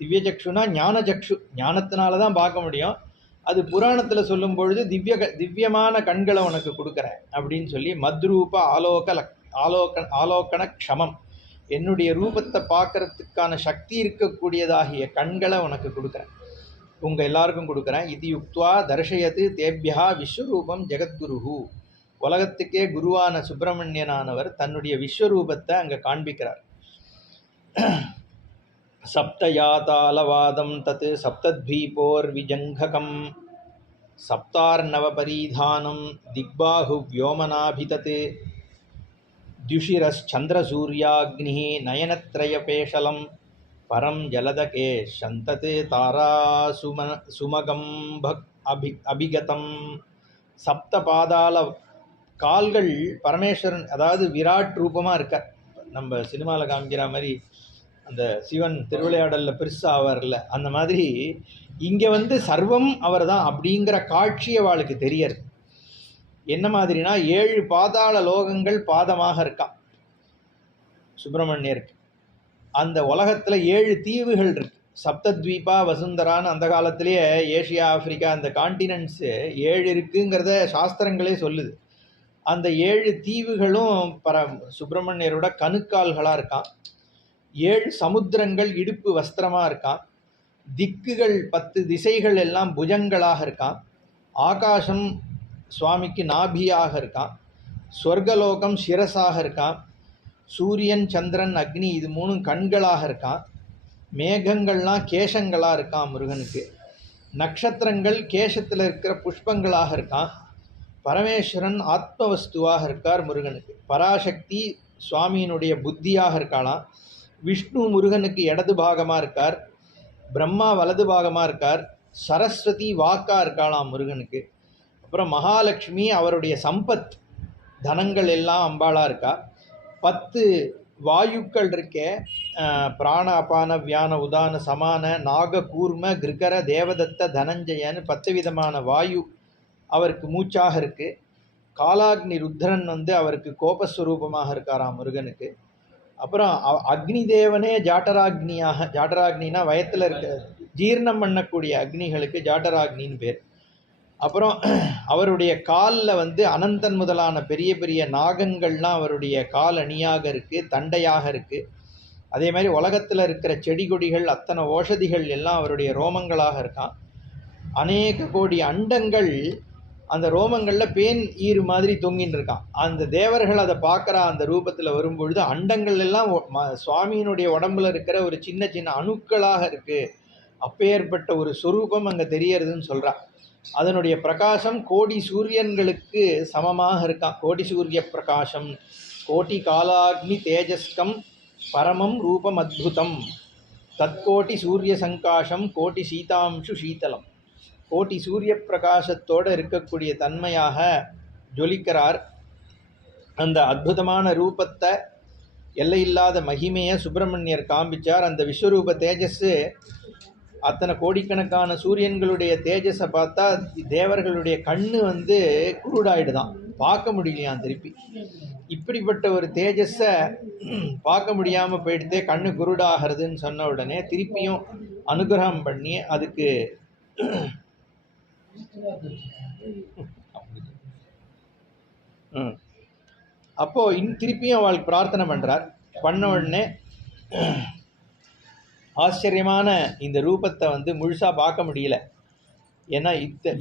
திவ்ய சக்ஷுனா ஞான சக்ஷு, ஞானத்தினால தான் பார்க்க முடியும். அது புராணத்தில் சொல்லும் பொழுது திவ்யமான கண்களை உனக்கு கொடுக்குறேன் அப்படின்னு சொல்லி மத்ரூப ஆலோகன க்ஷமம், என்னுடைய ரூபத்தை பார்க்கறதுக்கான சக்தி இருக்கக்கூடியதாகிய கண்களை உனக்கு கொடுக்குறேன், உங்கள் எல்லாருக்கும் கொடுக்குறேன். இது யுக்துவா தர்ஷயத்து தேபியா விஸ்வரூபம் ஜெகத்குரு. உலகத்துக்கே குருவான சுப்பிரமணியனானவர் தன்னுடைய விஸ்வரூபத்தை அங்கே காண்பிக்கிறார். சப்தயாதாலவாதம் தத் சப்தத்வீபோர் விஜங்ககம் சப்தார்ணவபரீதானம் திக்பாஹு வியோமனாபிதத் द्युषिरश्चन्द्रसूर्याग्निः नयनत्रयपेशलं परं जलदके शन्तते तारासुमगं அபிகதம். சப்த பாதாள கால்கள் பரமேஸ்வரன், அதாவது விராட் ரூபமாக இருக்கார். நம்ம சினிமாவில் காமிக்கிற மாதிரி அந்த சிவன் திருவிளையாடலில் பெருசாக ஆவார்ல, அந்த மாதிரி இங்கே சர்வம் அவர் தான் அப்படிங்கிற காட்சி அவளுக்கு தெரியறது. என்ன மாதிரினா, 7 பாதாள லோகங்கள் பாதமாக இருக்கான் சுப்பிரமணியருக்கு. அந்த உலகத்தில் 7 தீவுகள் இருக்கு. சப்தத்வீபா வசுந்தரான்னு அந்த காலத்திலேயே ஏஷியா ஆப்பிரிக்கா அந்த கான்டினென்ட்ஸு 7 இருக்குங்கிறத சாஸ்திரங்களே சொல்லுது. அந்த 7 தீவுகளும் சுப்பிரமணியரோட கணுக்கால்களாக இருக்கான். 7 சமுத்திரங்கள் இடுப்பு வஸ்திரமாக இருக்கான். திக்குகள் 10 திசைகள் எல்லாம் புஜங்களாக இருக்கான். ஆகாசம் சுவாமிக்கு நாபியாக இருக்கான். ஸ்வர்கலோகம் சிரசாக இருக்கான். சூரியன் சந்திரன் அக்னி இது 3 கண்களாக இருக்கான். மேகங்கள்லாம் கேசங்களாக இருக்கான் முருகனுக்கு. நட்சத்திரங்கள் கேசத்தில் இருக்கிற புஷ்பங்களாக இருக்கான். பரமேஸ்வரன் ஆத்மவஸ்துவாக இருக்கார் முருகனுக்கு. பராசக்தி சுவாமியினுடைய புத்தியாக இருக்காளாம். விஷ்ணு முருகனுக்கு இடது பாகமாக இருக்கார். பிரம்மா வலது பாகமாக இருக்கார். சரஸ்வதி வாக்கா இருக்காளாம் முருகனுக்கு. அப்புறம் மகாலட்சுமி அவருடைய சம்பத் தனங்கள் எல்லாம் அம்பாளாக இருக்கா. 10 வாயுக்கள் இருக்கே, பிராண அபான வியான உதான சமான நாக கூர்ம கிருகர தேவதத்த தனஞ்சயன்னு 10 விதமான வாயு அவருக்கு மூச்சாக இருக்கு. காலாக்னி ருத்ரன் அவருக்கு கோபஸ்வரூபமாக இருக்காராம் முருகனுக்கு. அப்புறம் அக்னி தேவனே ஜாட்டராக்னியாக, ஜாட்டராக்னினா வயத்தில் இருக்க ஜீர்ணம் பண்ணக்கூடிய அக்னிகளுக்கு ஜாட்டராக்னின்னு பேர். அப்புறம் அவருடைய காலில் அனந்தன் முதலான பெரிய பெரிய நாகங்கள்லாம் அவருடைய கால் அணியாக இருக்குது, தண்டையாக இருக்குது. அதே மாதிரி உலகத்தில் இருக்கிற செடி கொடிகள் அத்தனை ஓஷதிகள் எல்லாம் அவருடைய ரோமங்களாக இருக்கான். அநேக கோடி அண்டங்கள் அந்த ரோமங்களில் பேன் ஈறு மாதிரி தொங்கின்னு இருக்கான். அந்த தேவர்கள் அதை பார்க்குற அந்த ரூபத்தில் வரும்பொழுது அண்டங்கள் எல்லாம் சுவாமியினுடைய உடம்புல இருக்கிற ஒரு சின்ன சின்ன அணுக்களாக இருக்குது. அப்பேற்பட்ட ஒரு சொரூபம் அங்கே தெரியறதுன்னு சொல்கிறான். அதனுடைய பிரகாசம் கோடி சூரியன்களுக்கு சமமாக இருக்கான். கோடி சூரிய பிரகாசம் கோட்டி காலாக்னி தேஜஸ்கம் பரமம் ரூபம் அத்புதம் தற்கோட்டி சூரிய சங்காசம் கோட்டி சீதாம்சு சீதலம். கோட்டி சூரிய பிரகாசத்தோடு இருக்கக்கூடிய தன்மையாக ஜொலிக்கிறார். அந்த அற்புதமான ரூபத்தை, எல்லையில்லாத மகிமையை சுப்பிரமணியர் காண்பிச்சார். அந்த விஸ்வரூப தேஜஸ்ஸு அத்தனை கோடிக்கணக்கான சூரியன்களுடைய தேஜஸை பார்த்தா தேவர்களுடைய கண்ணு குருடாயிடுதான், பார்க்க முடியலையாம் திருப்பி. இப்படிப்பட்ட ஒரு தேஜஸை பார்க்க முடியாமல் போயிடுதே, கண்ணு குருடாகிறதுன்னு சொன்ன உடனே திருப்பியும் அனுகிரகம் பண்ணி அதுக்கு அப்போ திருப்பியும் அவளுக்கு பிரார்த்தனை பண்றார். பண்ண உடனே ஆச்சரியமான இந்த ரூபத்தை முழுசா பார்க்க முடியல. ஏன்னா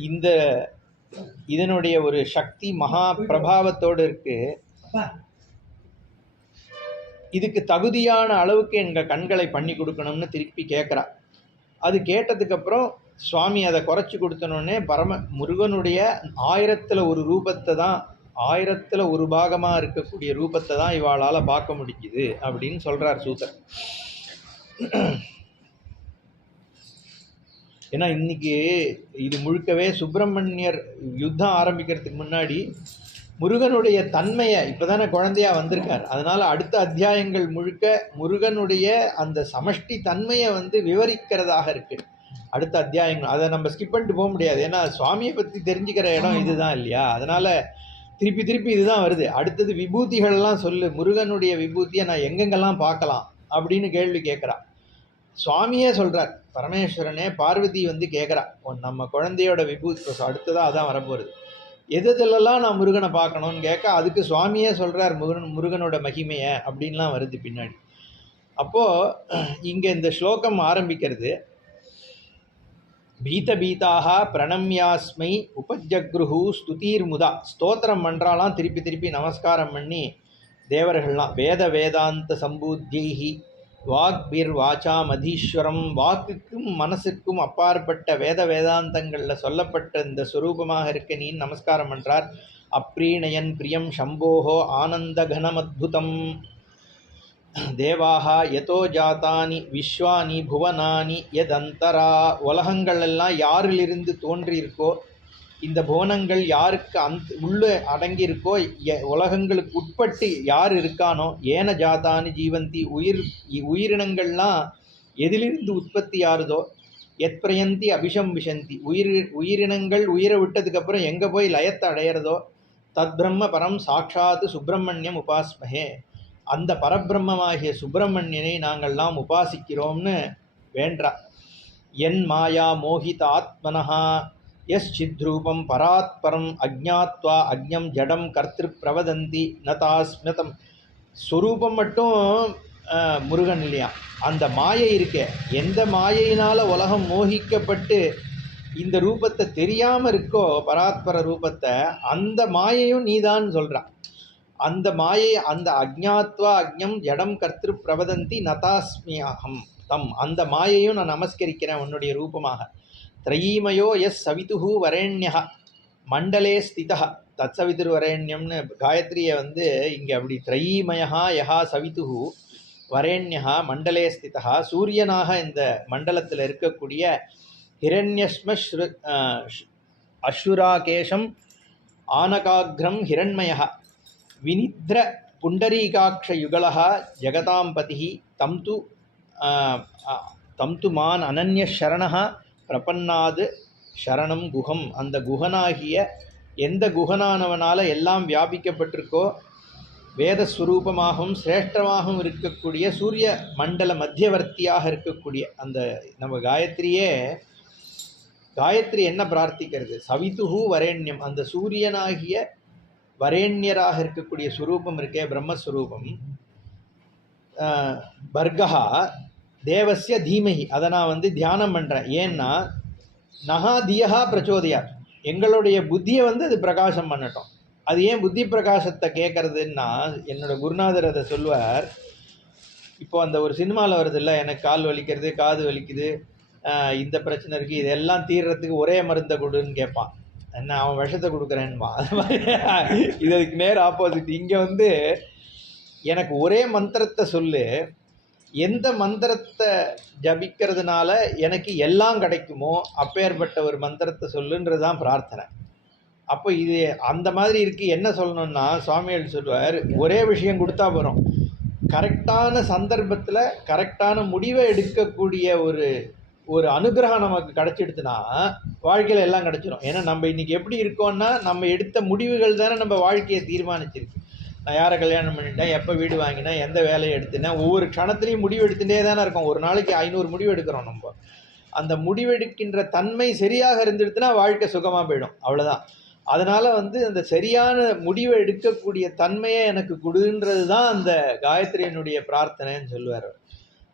இந்த இதனுடைய ஒரு சக்தி மகா பிரபாவத்தோடு இருக்கு. இதுக்கு தகுதியான அளவுக்கு எங்கள் கண்களை பண்ணி கொடுக்கணும்னு திருப்பி கேட்குறா. அது கேட்டதுக்கப்புறம் சுவாமி அதை குறைச்சி கொடுத்தனோடனே முருகனுடைய 1000ல் ஒரு ரூபத்தை தான் 1000ல் ஒரு பாகமாக இருக்கக்கூடிய ரூபத்தை தான் இவாளால் பார்க்க முடிஞ்சுது அப்படின்னு சொல்கிறார் சூத்தர். ஏன்னா இன்னைக்கு இது முழுக்கவே சுப்பிரமணியர் யுத்தம் ஆரம்பிக்கிறதுக்கு முன்னாடி முருகனுடைய தன்மையை இப்போ தானே குழந்தையா வந்திருக்கார், அதனால் அடுத்த அத்தியாயங்கள் முழுக்க முருகனுடைய அந்த சமஷ்டி தன்மையை விவரிக்கிறதாக இருக்குது அடுத்த அத்தியாயங்கள். அதை நம்ம ஸ்கிப் பண்ணிட்டு போக முடியாது, ஏன்னா சுவாமியை பற்றி தெரிஞ்சுக்கிற இடம் இதுதான் இல்லையா. அதனால் திருப்பி திருப்பி இதுதான் வருது. அடுத்தது விபூதிகள்லாம் சொல்லு, முருகனுடைய விபூதியை நான் எங்கெங்கெல்லாம் பார்க்கலாம் அப்படின்னு கேள்வி கேட்குறான். சுவாமியே சொல்கிறார், பரமேஸ்வரனே பார்வதி கேட்குறா, நம்ம குழந்தையோட விபூதி அடுத்ததாக அதான் வரப்போகிறது, எதெல்லாம் நான் முருகனை பார்க்கணும்னு கேட்க அதுக்கு சுவாமியே சொல்கிறார் முருகனோட மகிமையை அப்படின்லாம் வருது பின்னாடி. அப்போது இங்கே இந்த ஸ்லோகம் ஆரம்பிக்கிறது, பீதாக பிரணம்யாஸ்மை உபஜக்ருஹு ஸ்துதீர் முதா. ஸ்தோத்திரம் பண்ணுறாலாம், திருப்பி திருப்பி நமஸ்காரம் பண்ணி தேவர்கள்லாம் வேத வேதாந்த சம்பூத்தியைஹி வாக்பிர் வாச்சா மதீஸ்வரம். வாக்குக்கும் மனசுக்கும் அப்பாற்பட்ட வேத வேதாந்தங்களில் சொல்லப்பட்ட இந்த ஸ்வரூபமாக இருக்க நீ நமஸ்காரம் பண்ணுறார். அப்ரீணயன் பிரியம் சம்போஹோ ஆனந்த கனமத்புதம். தேவாக யதோ ஜாத்தானி விஸ்வானி புவனானி எதந்தரா. உலகங்கள் எல்லாம் யாரிலிருந்து தோன்றியிருக்கோ, இந்த புவனங்கள் யாருக்கு உள்ளே அடங்கியிருக்கோ, உலகங்களுக்கு உட்பட்டு யார் இருக்கானோ, ஏன ஜாத்தானி ஜீவந்தி உயிரினங்கள்லாம் எதிலிருந்து உற்பத்தி ஆறுதோ, எத் பிரயந்தி அபிஷம்பிஷந்தி உயிரினங்கள் உயிரை விட்டதுக்கப்புறம் எங்கே போய் லயத்தை அடையிறதோ, தத் பிரம்ம பரம் சாட்சாத்து சுப்பிரமணியம் உபாஸ்மஹே. அந்த பரபிரம்மமாகிய சுப்பிரமணியனை நாங்கள்லாம் உபாசிக்கிறோம்னு வேண்டா. என் மாயா மோகித ஆத்மனஹா எஸ் சித்ரூபம் பராத்பரம் அஜ்ஞாத்வா அஜ்ஞம் ஜடம் கர்த்திரு பிரவதந்தி நதாஸ்மிதம். ஸ்வரூபம் மட்டும் முருகன் இல்லையா, அந்த மாயை இருக்கே, எந்த மாயையினால் உலகம் மோகிக்கப்பட்டு இந்த ரூபத்தை தெரியாமல் இருக்கோ, பராத்பர ரூபத்தை, அந்த மாயையும் நீதான் சொல்கிறான். அந்த மாயை, அந்த அஜ்ஞாத்வா அஜ்ஞம் ஜடம் கர்த்திரு பிரவதந்தி நதாஸ்மியாகம் தம், அந்த மாயையும் நான் நமஸ்கரிக்கிறேன் உன்னுடைய ரூபமாக. த்ரயீமயோ எஸ் சவிதுஹு வரேண்யா மண்டலே ஸ்திதா. தத் சவிதுர் வரேண்யம்னு காயத்ரியை இங்கே அப்படி த்ரயீமயா யஹா சவிதுஹு வரேண்யா மண்டலே ஸ்திதா. சூரியனாக இந்த மண்டலத்தில் இருக்கக்கூடிய ஹிரண்யஸ்ம அஸ்ருராகேஷம் ஆனகாக்ரம் ஹிரண்மய வினித்ர புண்டரீகாட்ச யுகலஹ ஜெகதாம்பதி தம் து மான் அனன்ய சரணஹ பிரபன்னாது சரணம் குஹம். அந்த குஹனாகிய எந்த குஹனானவனால் எல்லாம் வியாபிக்கப்பட்டிருக்கோ, வேதஸ்வரூபமாகவும் சிரேஷ்டமாகவும் இருக்கக்கூடிய சூரிய மண்டல மத்தியவர்த்தியாக இருக்கக்கூடிய அந்த நம்ம காயத்ரி என்ன பிரார்த்திக்கிறது, சவிதுஹு வரேண்யம், அந்த சூரியனாகிய வரேண்யராக இருக்கக்கூடிய சுரூபம் இருக்கே, பிரம்மஸ்வரூபம், பர்கஹா தேவஸ்ய தீமஹி, அதை நான் தியானம் பண்ணுறேன். ஏன்னா நகா தியஹா பிரச்சோதயா, எங்களுடைய புத்தியை அது பிரகாசம் பண்ணட்டும். அது ஏன் புத்தி பிரகாசத்தை கேட்கறதுன்னா, என்னோட குருநாதர் அதை சொல்வார். இப்போ அந்த ஒரு சினிமாவில் வருது இல்லை, எனக்கு கால் வலிக்கிறது, காது வலிக்குது, இந்த பிரச்சனை இருக்குது, இதெல்லாம் தீர்றதுக்கு ஒரே மருந்தை கொடுன்னு கேட்பான். என்ன அவன் விஷத்தை கொடுக்குறேன்மா. அது மாதிரி இது அதுக்கு நேர் ஆப்போசிட். இங்கே எனக்கு ஒரே மந்திரத்தை சொல்லு, எந்த மந்திரத்தை ஜபிக்கிறதுனால எனக்கு எல்லாம் கிடைக்குமோ அப்பேற்பட்ட ஒரு மந்திரத்தை சொல்லுன்றது தான் பிரார்த்தனை. அப்போ இது அந்த மாதிரி இருக்குது. என்ன சொல்லணும்னா, சுவாமிகள் சொல்வார், ஒரே விஷயம் கொடுத்தா போகிறோம், கரெக்டான சந்தர்ப்பத்தில் கரெக்டான முடிவை எடுக்கக்கூடிய ஒரு அனுகிரகம் நமக்கு கிடச்சிடுதுன்னா வாழ்க்கையில் எல்லாம் கிடச்சிடும். ஏன்னா நம்ம இன்றைக்கி எப்படி இருக்கோன்னா, நம்ம எடுத்த முடிவுகள் தானே நம்ம வாழ்க்கையை தீர்மானிச்சிருக்கு. நான் யாரை கல்யாணம் பண்ணிட்டேன், எப்போ வீடு வாங்கினேன், எந்த வேலையை எடுத்துனேன், ஒவ்வொரு க்ஷணத்துலேயும் முடிவு எடுத்துகிட்டே தானே இருக்கோம். ஒரு நாளைக்கு 500 முடிவு எடுக்கிறோம். நம்ம அந்த முடிவெடுக்கின்ற தன்மை சரியாக இருந்துடுதுன்னா வாழ்க்கை சுகமாக போயிடும், அவ்வளோதான். அதனால் அந்த சரியான முடிவை எடுக்கக்கூடிய தன்மையை எனக்கு கொடுன்றது தான் அந்த காயத்ரியினுடைய பிரார்த்தனைன்னு சொல்லுவார்.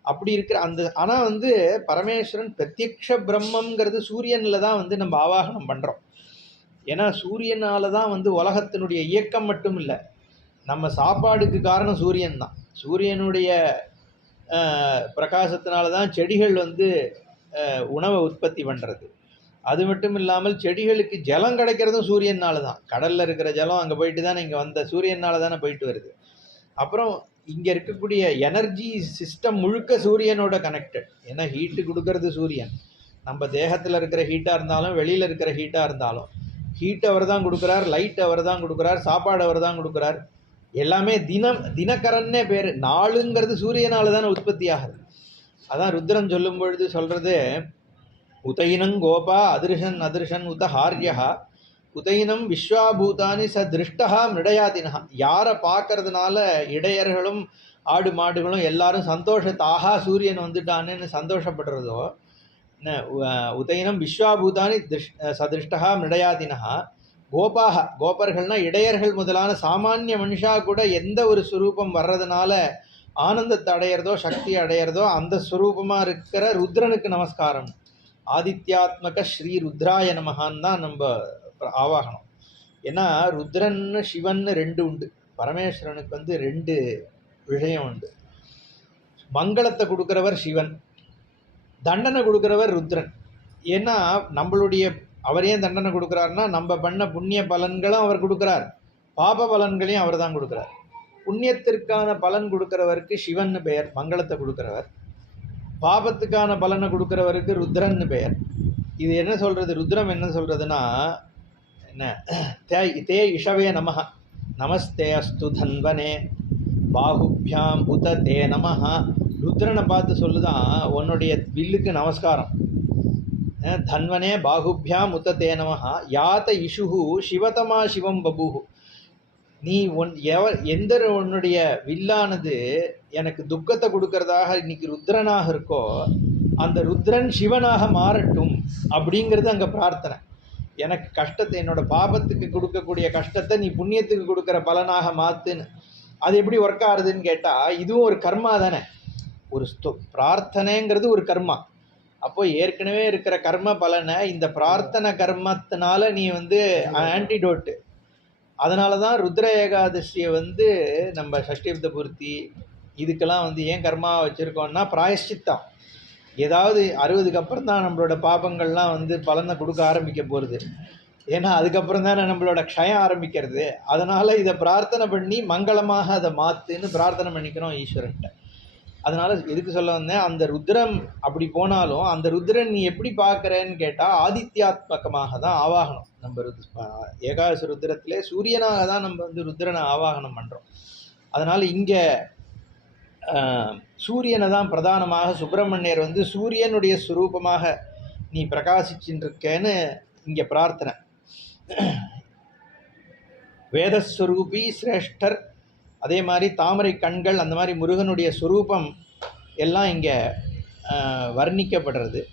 அப்படி இருக்கிற அந்த ஆனால் பரமேஸ்வரன் பிரத்யக்ஷ பிரம்மங்கிறது சூரியனில் தான் நம்ம ஆவாகனம் பண்ணுறோம். ஏன்னா சூரியனால் தான் உலகத்தினுடைய இயக்கம் மட்டும் இல்லை, நம்ம சாப்பாடுக்கு காரணம் சூரியன் தான். சூரியனுடைய பிரகாசத்தினால தான் செடிகள் உணவை உற்பத்தி பண்ணுறது. அது மட்டும் இல்லாமல் செடிகளுக்கு ஜலம் கிடைக்கிறதும் சூரியனால தான். கடலில் இருக்கிற ஜலம் அங்கே போயிட்டு தானே இங்கே வந்த சூரியனால தானே போயிட்டு வருது. அப்புறம் இங்கே இருக்கக்கூடிய எனர்ஜி சிஸ்டம் முழுக்க சூரியனோட கனெக்டட். ஏன்னா ஹீட்டு கொடுக்கறது சூரியன். நம்ம தேகத்தில் இருக்கிற ஹீட்டாக இருந்தாலும் வெளியில் இருக்கிற ஹீட்டாக இருந்தாலும் ஹீட் அவர் தான் கொடுக்குறார், லைட் அவர் தான் கொடுக்குறார், சாப்பாடு அவர் தான் கொடுக்குறார். எல்லாமே தினகரன்னே பேர். நாளுங்கிறது சூரியனால தானே உற்பத்தி ஆகுது. அதான் ருத்ரன் சொல்லும் பொழுது சொல்கிறது, உதையினம் கோபா அதிருஷன் அதிருஷன் உத ஹாரியா உதையினம் விஸ்வாபூதானி ச திருஷ்டா மிருடயாதினா. யாரை பார்க்கறதுனால இடையர்களும் ஆடு மாடுகளும் எல்லாரும் சந்தோஷத்தாகா சூரியன் வந்துட்டான்னு சந்தோஷப்படுறதோ, உதையினம் விஸ்வாபூதானி சதிருஷ்டா மிருடயாதினா. கோபாக, கோபர்கள்னா இடையர்கள் முதலான சாமானிய மனுஷா கூட எந்த ஒரு சுரூபம் வர்றதுனால ஆனந்தத்தை அடையிறதோ சக்தி அடையிறதோ அந்த ஸ்வரூபமாக இருக்கிற ருத்ரனுக்கு நமஸ்காரம். ஆதித்யாத்மக ஸ்ரீ ருத்ராய நமகான்னு தான் நம்ம ஆவாகனம். ஏன்னா ருத்ரன் சிவன் ரெண்டு உண்டு. பரமேஸ்வரனுக்கு வந்து ரெண்டு விஷயம் உண்டு. மங்களத்தை கொடுக்குறவர் சிவன், தண்டனை கொடுக்குறவர் ருத்ரன். ஏன்னா நம்மளுடைய அவர் ஏன் தண்டனை கொடுக்குறாருன்னா, நம்ம பண்ண புண்ணிய பலன்களும் அவர் கொடுக்குறார், பாப பலன்களையும் அவர் தான் கொடுக்குறார். புண்ணியத்திற்கான பலன் கொடுக்குறவருக்கு சிவன் பெயர், மங்களத்தை கொடுக்குறவர். பாபத்துக்கான பலனை கொடுக்குறவருக்கு ருத்ரன் பெயர். இது என்ன சொல்கிறது, ருத்ரம் என்ன சொல்கிறதுனா என்ன, தே இஷவே நமஹ நமஸ்தே அஸ்து தன்வனே பாகுபியாம் உத தே நமஹ. ருத்ரனை பார்த்து சொல்லுதான், உன்னுடைய வில்லுக்கு நமஸ்காரம். தன்வனே பாகுபியாம் உத தே நமஹ யாத்த இஷுஹு சிவதமா சிவம் பபுஹு. நீ எந்த உன்னுடைய வில்லானது எனக்கு துக்கத்தை கொடுக்கறதாக இன்னைக்கு ருத்ரனாக இருக்கோ, அந்த ருத்ரன் சிவனாக மாறட்டும் அப்படிங்கிறது அங்கே பிரார்த்தனை. எனக்கு கஷ்டத்தை, என்னோட பாபத்துக்கு கொடுக்கக்கூடிய கஷ்டத்தை நீ புண்ணியத்துக்கு கொடுக்குற பலனாக மாத்துன்னு. அது எப்படி ஒர்க் ஆகுதுன்னு கேட்டால், இதுவும் ஒரு கர்மா தானே. ஒரு பிரார்த்தனைங்கிறது ஒரு கர்மா. அப்போ ஏற்கனவே இருக்கிற கர்ம பலனை இந்த பிரார்த்தனை கர்மத்தினால நீ வந்து ஆன்டிடோட்டு. அதனால தான் ருத்ர ஏகாதசியை வந்து நம்ம சஷ்டிப்த பூர்த்தி இதுக்கெல்லாம் வந்து ஏன் கர்மா வச்சுருக்கோம்னா பிராயஷ்சித்தம். ஏதாவது 60க்கு அப்புறம் தான் நம்மளோட பாபங்கள்லாம் வந்து பலனை கொடுக்க ஆரம்பிக்க போகிறது. ஏன்னா அதுக்கப்புறம் தானே நம்மளோட க்ஷயம் ஆரம்பிக்கிறது. அதனால் இதை பிரார்த்தனை பண்ணி மங்களமாக அதை மாற்றுன்னு பிரார்த்தனை பண்ணிக்கிறோம் ஈஸ்வரன்ட்ட. அதனால் எதுக்கு சொல்ல வந்தேன், அந்த ருத்ரம் அப்படி போனாலும் அந்த ருத்ரன் நீ எப்படி பார்க்குறேன்னு கேட்டால் ஆதித்யாத்மகமாக தான் ஆவாகனம். நம்ம ஏகாதசி ருத்ரத்திலே சூரியனாக தான் நம்ம வந்து ருத்ரனை ஆவாகனம் பண்ணுறோம். அதனால் இங்கே சூரியனை தான் பிரதானமாக சுப்பிரமணியர் வந்து சூரியனுடைய சுரூபமாக நீ பிரகாசிச்சுருக்கேன்னு இங்கே பிரார்த்தனை. வேதஸ்வரூபி சிரேஷ்டர், அதே மாதிரி தாமரை கண்கள், அந்த மாதிரி முருகனுடைய சுரூபம் எல்லாம் இங்கே வர்ணிக்கப்படுறது.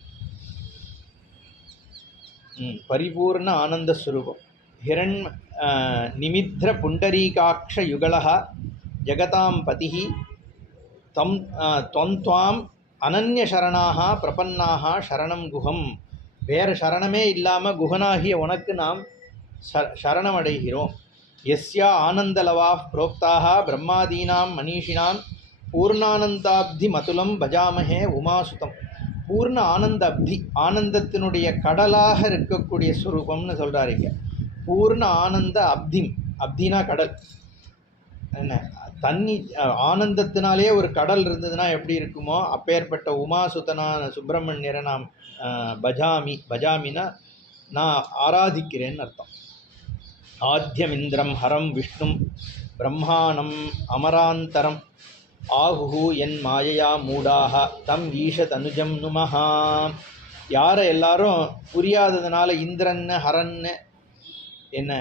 பரிபூர்ண ஆனந்த ஸ்வரூபம். ஹிரண் நிமித்ர புண்டரீகாட்ச யுகலஹ ஜகதாம் பதிஹி தொந்த்வாம் அனன்ய சரணாக பிரபன்னாக சரணம் குஹம். வேறு சரணமே இல்லாமல் குஹனாகிய உனக்கு நாம் சரணம் அடைகிறோம். யஸ்யா ஆனந்தலவா புரோக்தாக பிரம்மாதீனாம் மனிஷினாம் பூர்ணானந்தாப்தி மதுலம் பஜாமஹே உமாசுதம். பூர்ண ஆனந்த அப்தி, ஆனந்தத்தினுடைய கடலாக இருக்கக்கூடிய ஸ்வரூபம்னு சொல்கிறாருங்க. பூர்ண ஆனந்த அப்திம், அப்தினா கடல். என்ன தண்ணி, ஆனந்தத்தினாலே ஒரு கடல் இருந்ததுன்னா எப்படி இருக்குமோ அப்பேற்பட்ட உமாசுதனான சுப்பிரமணியரை நாம் பஜாமினா நான் ஆராதிக்கிறேன்னு அர்த்தம். ஆத்யமிந்திரம் ஹரம் விஷ்ணும் பிரம்மாணம் அமராந்தரம் ஆகுஹு என் மாயையா மூடாக தம் ஈஷ தனுஜம் நுமஹா. யாரை எல்லாரும் புரியாததுனால இந்திரன்னு ஹரன்னு என்ன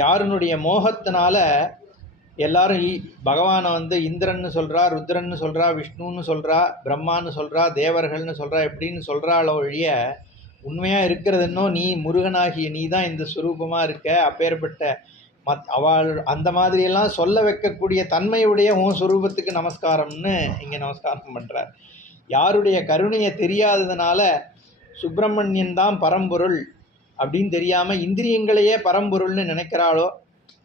யாருனுடைய மோகத்தினால எல்லாரும் பகவானை வந்து இந்திரன்னு சொல்கிறா, ருத்ரன்னு சொல்கிறா, விஷ்ணுன்னு சொல்கிறா, பிரம்மான்னு சொல்கிறா, தேவர்கள்னு சொல்கிறா, எப்படின்னு சொல்கிறாளோ ஒழிய உண்மையாக இருக்கிறதுன்னோ நீ முருகனாகிய நீ தான் இந்த ஸ்வரூபமாக இருக்க. அப்பேற்பட்ட அவள் அந்த மாதிரியெல்லாம் சொல்ல வைக்கக்கூடிய தன்மையுடைய உன் ஸ்வரூபத்துக்கு நமஸ்காரம்னு இங்கே நமஸ்காரம் பண்ணுறார். யாருடைய கருணையை தெரியாததுனால சுப்பிரமணியன் தான் பரம்பொருள் அப்படின்னு தெரியாமல் இந்திரியங்களையே பரம்பொருள்னு நினைக்கிறாளோ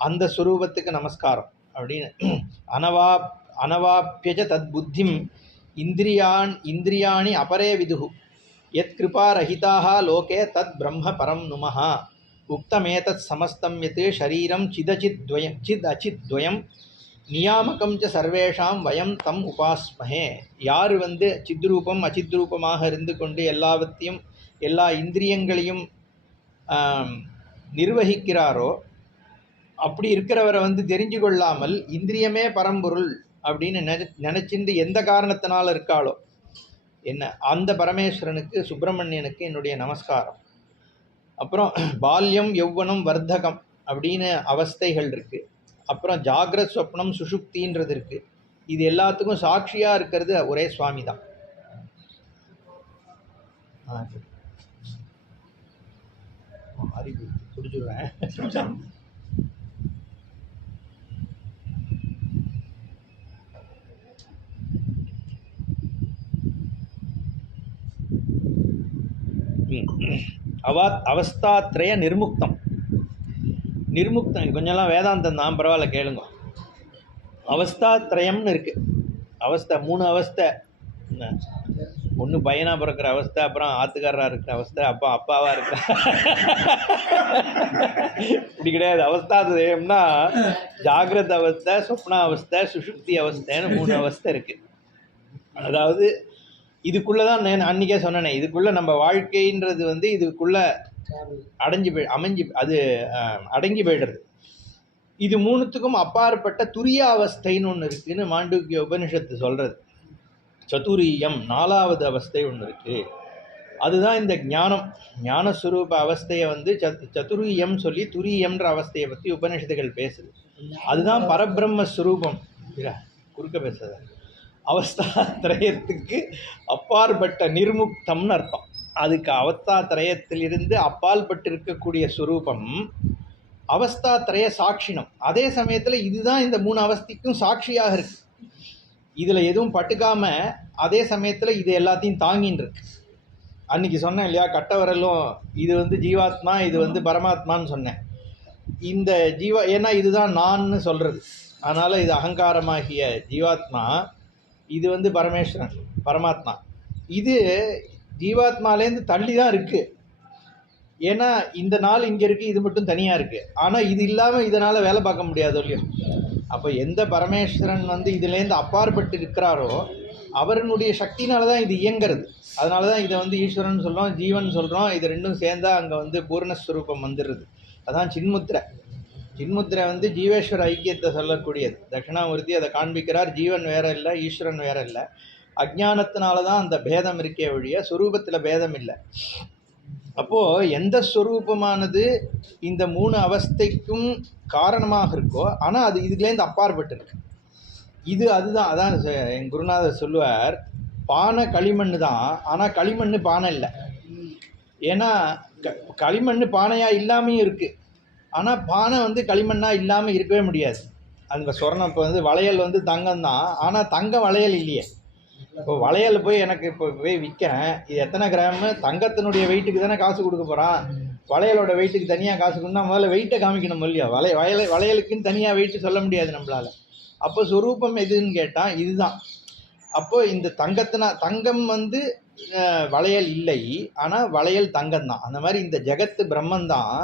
அந்த ஸ்வரூபத்துக்கு நமஸ்காரம் அப்படின்னு. அனவாப்பியஜ தத் புத்திம் இந்திரியாணி அபரே விதுகு. யத் கிருபா ரஹிதாக லோகே தத் பிரம்ம பரம் நுமஹ உக்தமேதத் சமஸ்தம் யத் ஷரீரம் சித் அச்சித் துவயம் நியாமகம் ச சர்வேஷாம் வயம் தம் உபாஸ்மஹே. யார் சித்ரூபம் அச்சித்ரூபமாக இருந்து கொண்டு எல்லாவற்றையும் எல்லா இந்திரியங்களையும் நிர்வகிக்கிறாரோ அப்படி இருக்கிறவரை தெரிஞ்சு கொள்ளாமல் இந்திரியமே பரம்பொருள் அப்படின்னு நினைச்சிட்டு எந்த காரணத்தினால இருக்காளோ என்ன அந்த பரமேஸ்வரனுக்கு சுப்பிரமணியனுக்கு என்னுடைய நமஸ்காரம். அப்புறம் பால்யம் யௌவனம் வர்த்தகம் அப்படின்னு அவஸ்தைகள் இருக்குது. அப்புறம் ஜாகிரத் ஸ்வப்னம் சுஷுப்தின்றது இருக்குது. இது எல்லாத்துக்கும் சாட்சியாக இருக்கிறது ஒரே சுவாமி தான். அறிவு புரிஞ்சுடுறேன். அவஸ்தாத்ரய நிர்முக்தம். நிர்முக்தம் கொஞ்சம்லாம் வேதாந்தம் தான், பரவாயில்ல கேளுங்க. அவஸ்தாத்ரயம்னு இருக்குது. அவஸ்தை 3 அவஸ்தை. ஒன்று பையனாக பிறக்கிற அவஸ்தை, அப்புறம் ஆத்துக்காரராக இருக்கிற அவஸ்தை, அப்பாவாக இருக்கிற. இப்படி கிடையாது. அவஸ்தாத்ரயம்னா ஜாகிரத அவஸ்தை, சொப்ன அவஸ்தை, சுஷுப்தி அவஸ்தைன்னு 3 அவஸ்தை இருக்குது. அதாவது இதுக்குள்ளே தான் நான் அன்றைக்கே சொன்னேனே, இதுக்குள்ளே நம்ம வாழ்க்கைன்றது இதுக்குள்ளே அடங்கி போய்டுறது. இது 3த்துக்கும் அப்பாற்பட்ட துரிய அவஸ்தைன்னு ஒன்று இருக்குதுன்னு மாண்டூக்கிய உபனிஷத்து சொல்கிறது. சதுரியம் 4வது அவஸ்தை ஒன்று இருக்குது. அதுதான் இந்த ஞானஸ்வரூப அவஸ்தையை சதுரியம் சொல்லி துரியம்ன்ற அவஸ்தையை பற்றி உபனிஷத்துகள் பேசுது. அதுதான் பரபிரம்மஸ்வரூபம். குறுக்க பேசுத அவஸ்தாத்ரயத்துக்கு அப்பாற்பட்ட நிர்முக்தம்னு அர்த்தம். அதுக்கு அவஸ்தாத்ரயத்திலிருந்து அப்பாற்பட்டு இருக்கக்கூடிய ஸ்வரூபம் அவஸ்தாத்ரய சாட்சினம். அதே சமயத்தில் இதுதான் இந்த 3 அவஸ்தைக்கும் சாட்சியாக இருக்கு. இதில் எதுவும் பட்டுக்காம அதே சமயத்தில் இது எல்லாத்தையும் தாங்கின்னு இருக்கு. அன்னைக்கு சொன்னேன் இல்லையா, கட்டவரலும் இது ஜீவாத்மா, இது பரமாத்மான்னு சொன்னேன். இந்த ஏன்னா இதுதான் நான்னு சொல்கிறது. அதனால் இது அகங்காரமாகிய ஜீவாத்மா, இது பரமேஸ்வரன் பரமாத்மா. இது ஜீவாத்மாலேருந்து தள்ளி தான் இருக்குது. ஏன்னா இந்த நாள் இங்கே இருக்குது, இது மட்டும் தனியாக இருக்குது. ஆனால் இது இல்லாமல் இதனால் வேலை பார்க்க முடியாது இல்லையோ. அப்போ எந்த பரமேஸ்வரன் இதுலேருந்து அப்பாற்பட்டு இருக்கிறாரோ அவருடைய சக்தினால தான் இது இயங்கிறது. அதனால தான் இதை ஈஸ்வரன் சொல்கிறோம், ஜீவன் சொல்கிறோம். இது ரெண்டும் சேர்ந்தா அங்கே பூர்ணஸ்வரூபம் வந்துடுறது. அதான் சின்முத்திரை. சின்முத்திரை ஜீவேஸ்வர ஐக்கியத்தை சொல்லக்கூடியது. தட்சிணாமூர்த்தி அதை காண்பிக்கிறார். ஜீவன் வேற இல்லை, ஈஸ்வரன் வேற இல்லை. அஜ்ஞானத்தினால தான் அந்த பேதம் இருக்கே ஒழிய ஸ்வரூபத்தில் பேதம் இல்லை. அப்போது எந்த ஸ்வரூபமானது இந்த 3 அவஸ்தைக்கும் காரணமாக இருக்கோ, ஆனால் அது இதுலேருந்து அப்பாற்பட்டு இருக்கு. அதுதான் என் குருநாதர் சொல்லுவார், பானை களிமண் தான், ஆனால் களிமண் பானை இல்லை. ஏன்னா களிமண் பானையாக இல்லாமையும் இருக்குது. ஆனால் பானை களிமண்ணாக இல்லாமல் இருக்கவே முடியாது. அந்த சொர்ணம் இப்போ வளையல் தங்கம் தான், ஆனால் தங்கம் வளையல் இல்லையே. இப்போ வளையல் எனக்கு இப்போ போய் விற்கிறேன், இது எத்தனை கிராமு, தங்கத்தினுடைய வெயிட்டுக்கு தானே காசு கொடுக்க போகிறான். வளையலோட வெயிட்டுக்கு தனியாக காசு கொடுத்தா முதல்ல வெயிட்டை காமிக்கணும் இல்லையா. வளையலுக்குன்னு தனியாக வெயிட்டு சொல்ல முடியாது நம்மளால். அப்போ சொரூபம் எதுன்னு கேட்டால் இதுதான். அப்போது இந்த தங்கம் வளையல் இல்லை, ஆனால் வளையல் தங்கம் தான். அந்த மாதிரி இந்த ஜெகத்து பிரம்மன் தான்,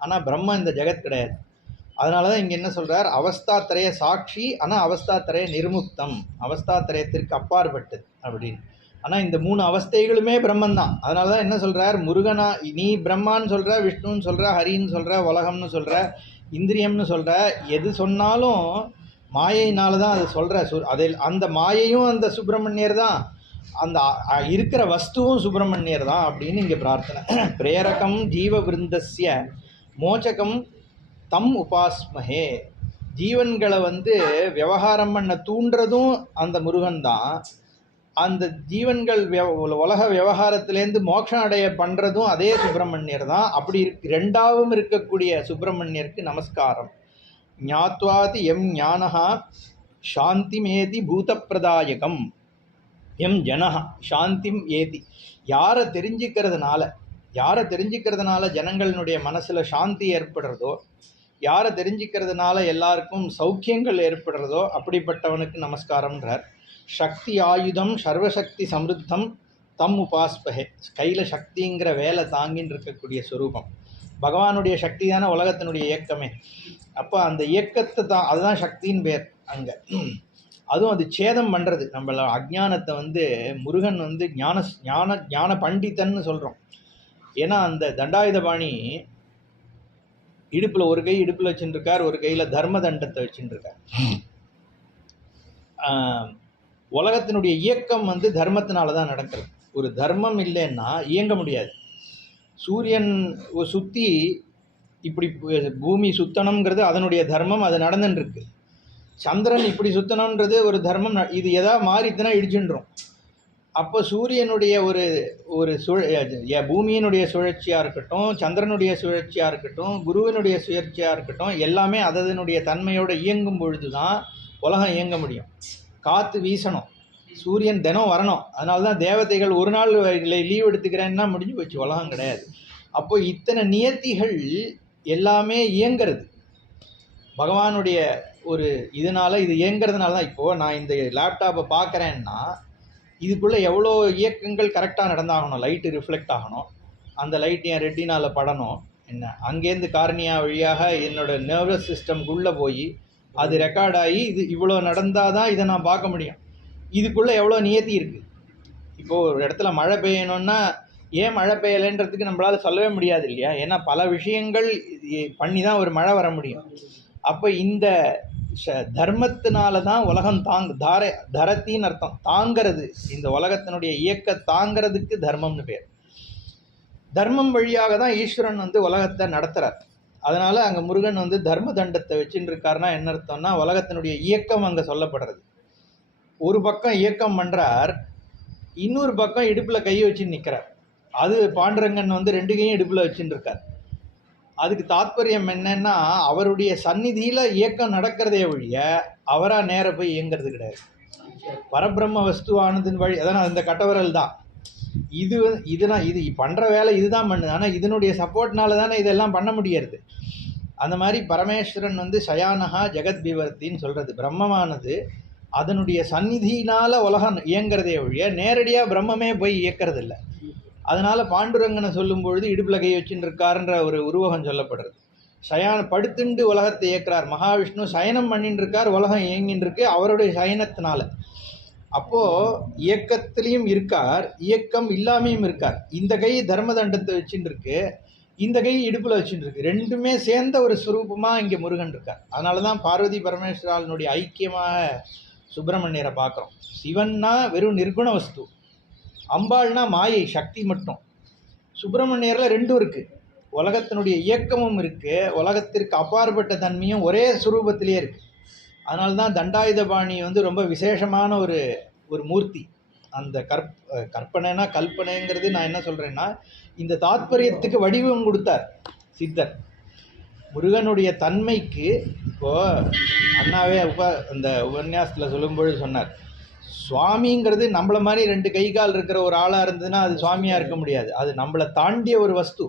ஆனால் பிரம்மன் இந்த ஜெகத் கிடையாது. அதனால தான் இங்கே என்ன சொல்கிறார், அவஸ்தாத்திரய சாட்சி, ஆனால் அவஸ்தாத்திரய நிர்முக்தம், அவஸ்தாத்திரயத்திற்கு அப்பாற்பட்டது அப்படின்னு. ஆனால் இந்த 3 அவஸ்தைகளுமே பிரம்மன் தான். அதனால தான் என்ன சொல்கிறார், முருகனா நீ பிரம்மான்னு சொல்கிற, விஷ்ணுன்னு சொல்கிற, ஹரின்னு சொல்கிற, உலகம்னு சொல்கிற, இந்திரியம்னு சொல்கிற, எது சொன்னாலும் மாயையினால தான் அது சொல்கிற. அதில் அந்த மாயையும் அந்த சுப்பிரமணியர் தான், அந்த இருக்கிற வஸ்துவும் சுப்பிரமணியர் தான் அப்படின்னு இங்கே பிரார்த்தனை. பிரேரகம் ஜீவ விருந்தஸ்ய மோச்சகம் தம் உபாஸ்மஹே. ஜீவன்களை விவகாரம் பண்ண தூண்டுறதும் அந்த முருகன் தான். அந்த ஜீவன்கள் உலக விவகாரத்திலேருந்து மோட்சம் அடைய பண்ணுறதும் அதே சுப்பிரமணியர் தான். அப்படி ரெண்டாவும் இருக்கக்கூடிய சுப்பிரமணியருக்கு நமஸ்காரம். ஞாத்வாதி எம் ஞானஹா சாந்திம் ஏதி பூதப்பிரதாயகம் எம் ஜனஹா சாந்திம் ஏதி. யாரை தெரிஞ்சுக்கிறதுனால ஜனங்களினுடைய மனசில் சாந்தி ஏற்படுறதோ, யாரை தெரிஞ்சுக்கிறதுனால எல்லாருக்கும் சௌக்கியங்கள் ஏற்படுறதோ அப்படிப்பட்டவனுக்கு நமஸ்காரம்ன்றார். சக்தி ஆயுதம் சர்வசக்தி சம்ருத்தம் தம் உபாஸ்பகே. கையில் சக்திங்கிற வேலை தாங்கின்னு இருக்கக்கூடிய ஸ்வரூபம். பகவானுடைய சக்தி தானே உலகத்தினுடைய இயக்கமே. அப்போ அந்த இயக்கத்தை தான், அதுதான் சக்தின்னு பேர் அங்கே. அதுவும் அது சேதம் பண்ணுறது நம்மள அஜ்ஞானத்தை முருகன் ஞான ஞான ஞான பண்டிதன்னு சொல்கிறோம். ஏன்னா அந்த தண்டாயுதபாணி இடுப்பில் ஒரு கை இடுப்பில் வச்சுட்டுருக்கார், ஒரு கையில் தர்ம தண்டத்தை வச்சுட்டுருக்கார். உலகத்தினுடைய இயக்கம் தர்மத்தினால தான் நடக்கிறது. ஒரு தர்மம் இல்லைன்னா இயங்க முடியாது. சூரியன் சுற்றி இப்படி பூமி சுத்தணுங்கிறது அதனுடைய தர்மம், அது நடந்துட்டுருக்கு. சந்திரன் இப்படி சுத்தணுன்றது ஒரு தர்மம். இது எதாவது மாறித்துனா இடிச்சுன்றோம். அப்போ சூரியனுடைய ஒரு பூமியினுடைய சுழற்சியாக இருக்கட்டும், சந்திரனுடைய சுழற்சியாக இருக்கட்டும், குருவினுடைய சுழற்சியாக இருக்கட்டும், எல்லாமே அதனுடைய தன்மையோடு இயங்கும் பொழுது தான் உலகம் இயங்க முடியும். காற்று வீசணும், சூரியன் தினம் வரணும். அதனால தான் தேவதைகள் ஒரு நாள் லீவ் எடுத்துக்கிறேன்னா முடிஞ்சு போச்சு, உலகம் கிடையாது. அப்போ இத்தனை நியத்திகள் எல்லாமே இயங்கிறது பகவானுடைய ஒரு இதனால். இது இயங்கிறதுனால தான் இப்போது நான் இந்த லேப்டாப்பை பார்க்குறேன்னா இதுக்குள்ளே எவ்வளோ இயக்கங்கள் கரெக்டாக நடந்தாகணும். லைட்டு ரிஃப்ளெக்ட் ஆகணும், அந்த லைட் என் ரெட்டினால் படணும், என்ன அங்கேருந்து கார்னியா வழியாக என்னோடய நர்வஸ் சிஸ்டம்குள்ளே போய் அது ரெக்கார்ட் ஆகி இது இவ்வளோ நடந்தால் தான் இதை நான் பார்க்க முடியும். இதுக்குள்ளே எவ்வளோ நியத்தி இருக்குது. இப்போது ஒரு இடத்துல மழை பெய்யணுன்னா ஏன் மழை பெய்யலைன்றதுக்கு நம்மளால் சொல்லவே முடியாது இல்லையா? ஏன்னா பல விஷயங்கள் பண்ணி தான் ஒரு மழை வர முடியும். அப்போ இந்த தர்மத்தினால தான் உலகம் தரத்தின்னு அர்த்தம், தாங்கிறது. இந்த உலகத்தினுடைய இயக்க தாங்கிறதுக்கு தர்மம்னு பேர். தர்மம் வழியாக தான் ஈஸ்வரன் உலகத்தை நடத்துகிறார். அதனால் அங்கே முருகன் தர்ம தண்டத்தை வச்சுட்டு இருக்காருன்னா என்ன அர்த்தம்னா, உலகத்தினுடைய இயக்கம் அங்கே சொல்லப்படுறது. ஒரு பக்கம் இயக்கம் பண்ணுறார், இன்னொரு பக்கம் இடுப்பில் கையை வச்சு நிற்கிறார். அது பாண்டுரங்கன் 2 கையும் இடுப்பில் வச்சுட்டு இருக்கார். அதுக்கு தாத்பரியம் என்னன்னா, அவருடைய சந்நிதியில் இயக்கம் நடக்கிறதே ஒழிய அவராக நேர போய் இயங்கிறது கிடையாது. பரபிரம்ம வஸ்துவானதின் வழி, அதான் இந்த கட்டவரல் தான். இது பண்ணுற வேலை இதுதான் பண்ணுது. ஆனால் இதனுடைய சப்போர்ட்னால தானே இதெல்லாம் பண்ண முடியறது. அந்த மாதிரி பரமேஸ்வரன் சயானஹா ஜெகத் பிவர்த்தின்னு சொல்கிறது. பிரம்மமானது அதனுடைய சந்நிதியினால் உலகம் இயங்கிறதே ஒழிய நேரடியாக பிரம்மமே போய் இயக்கிறது இல்லை. அதனால் பாண்டுரங்கனை சொல்லும் பொழுது இடுப்பில் கை வச்சுட்டு இருக்காருன்ற ஒரு உருவகம் சொல்லப்படுறது. படுத்துண்டு உலகத்தை இயக்கிறார். மகாவிஷ்ணு சயனம் பண்ணிட்டு இருக்கார், உலகம் இயங்கின்னு இருக்கு அவருடைய சயனத்தினால. அப்போது இயக்கத்திலையும் இருக்கார், இயக்கம் இல்லாமையும் இருக்கார். இந்த கை தர்ம தண்டத்தை வச்சுட்டு இருக்கு, இந்த கை இடுப்பில் வச்சுட்டு இருக்கு. ரெண்டுமே சேர்ந்த ஒரு ஸ்வரூபமாக இங்கே முருகன் இருக்கார். அதனால தான் பார்வதி பரமேஸ்வராலனுடைய ஐக்கியமாக சுப்பிரமணியரை பார்க்குறோம். சிவன்னா வெறும் நிர்குண வஸ்து, அம்பாள்னா மாயை சக்தி மட்டும். சுப்பிரமணியரில் ரெண்டும் இருக்குது. உலகத்தினுடைய இயக்கமும் இருக்குது, உலகத்திற்கு அப்பாற்பட்ட தன்மையும் ஒரே சுரூபத்திலே இருக்குது. அதனால தான் தண்டாயுதபாணி ரொம்ப விசேஷமான ஒரு மூர்த்தி. அந்த கற்பனைனா கல்பனைங்கிறது நான் என்ன சொல்கிறேன்னா, இந்த தாத்பரியத்துக்கு வடிவம் கொடுத்தார் சித்தர். முருகனுடைய தன்மைக்கு இப்போது அண்ணாவே அந்த உபன்யாசத்தில் சொல்லும்பொழுது சொன்னார், சுவாமிங்கிறது நம்மளை மாதிரி 2 கை கால் இருக்கிற ஒரு ஆளாக இருந்ததுன்னா அது சுவாமியாக இருக்க முடியாது. அது நம்மளை தாண்டிய ஒரு வஸ்து.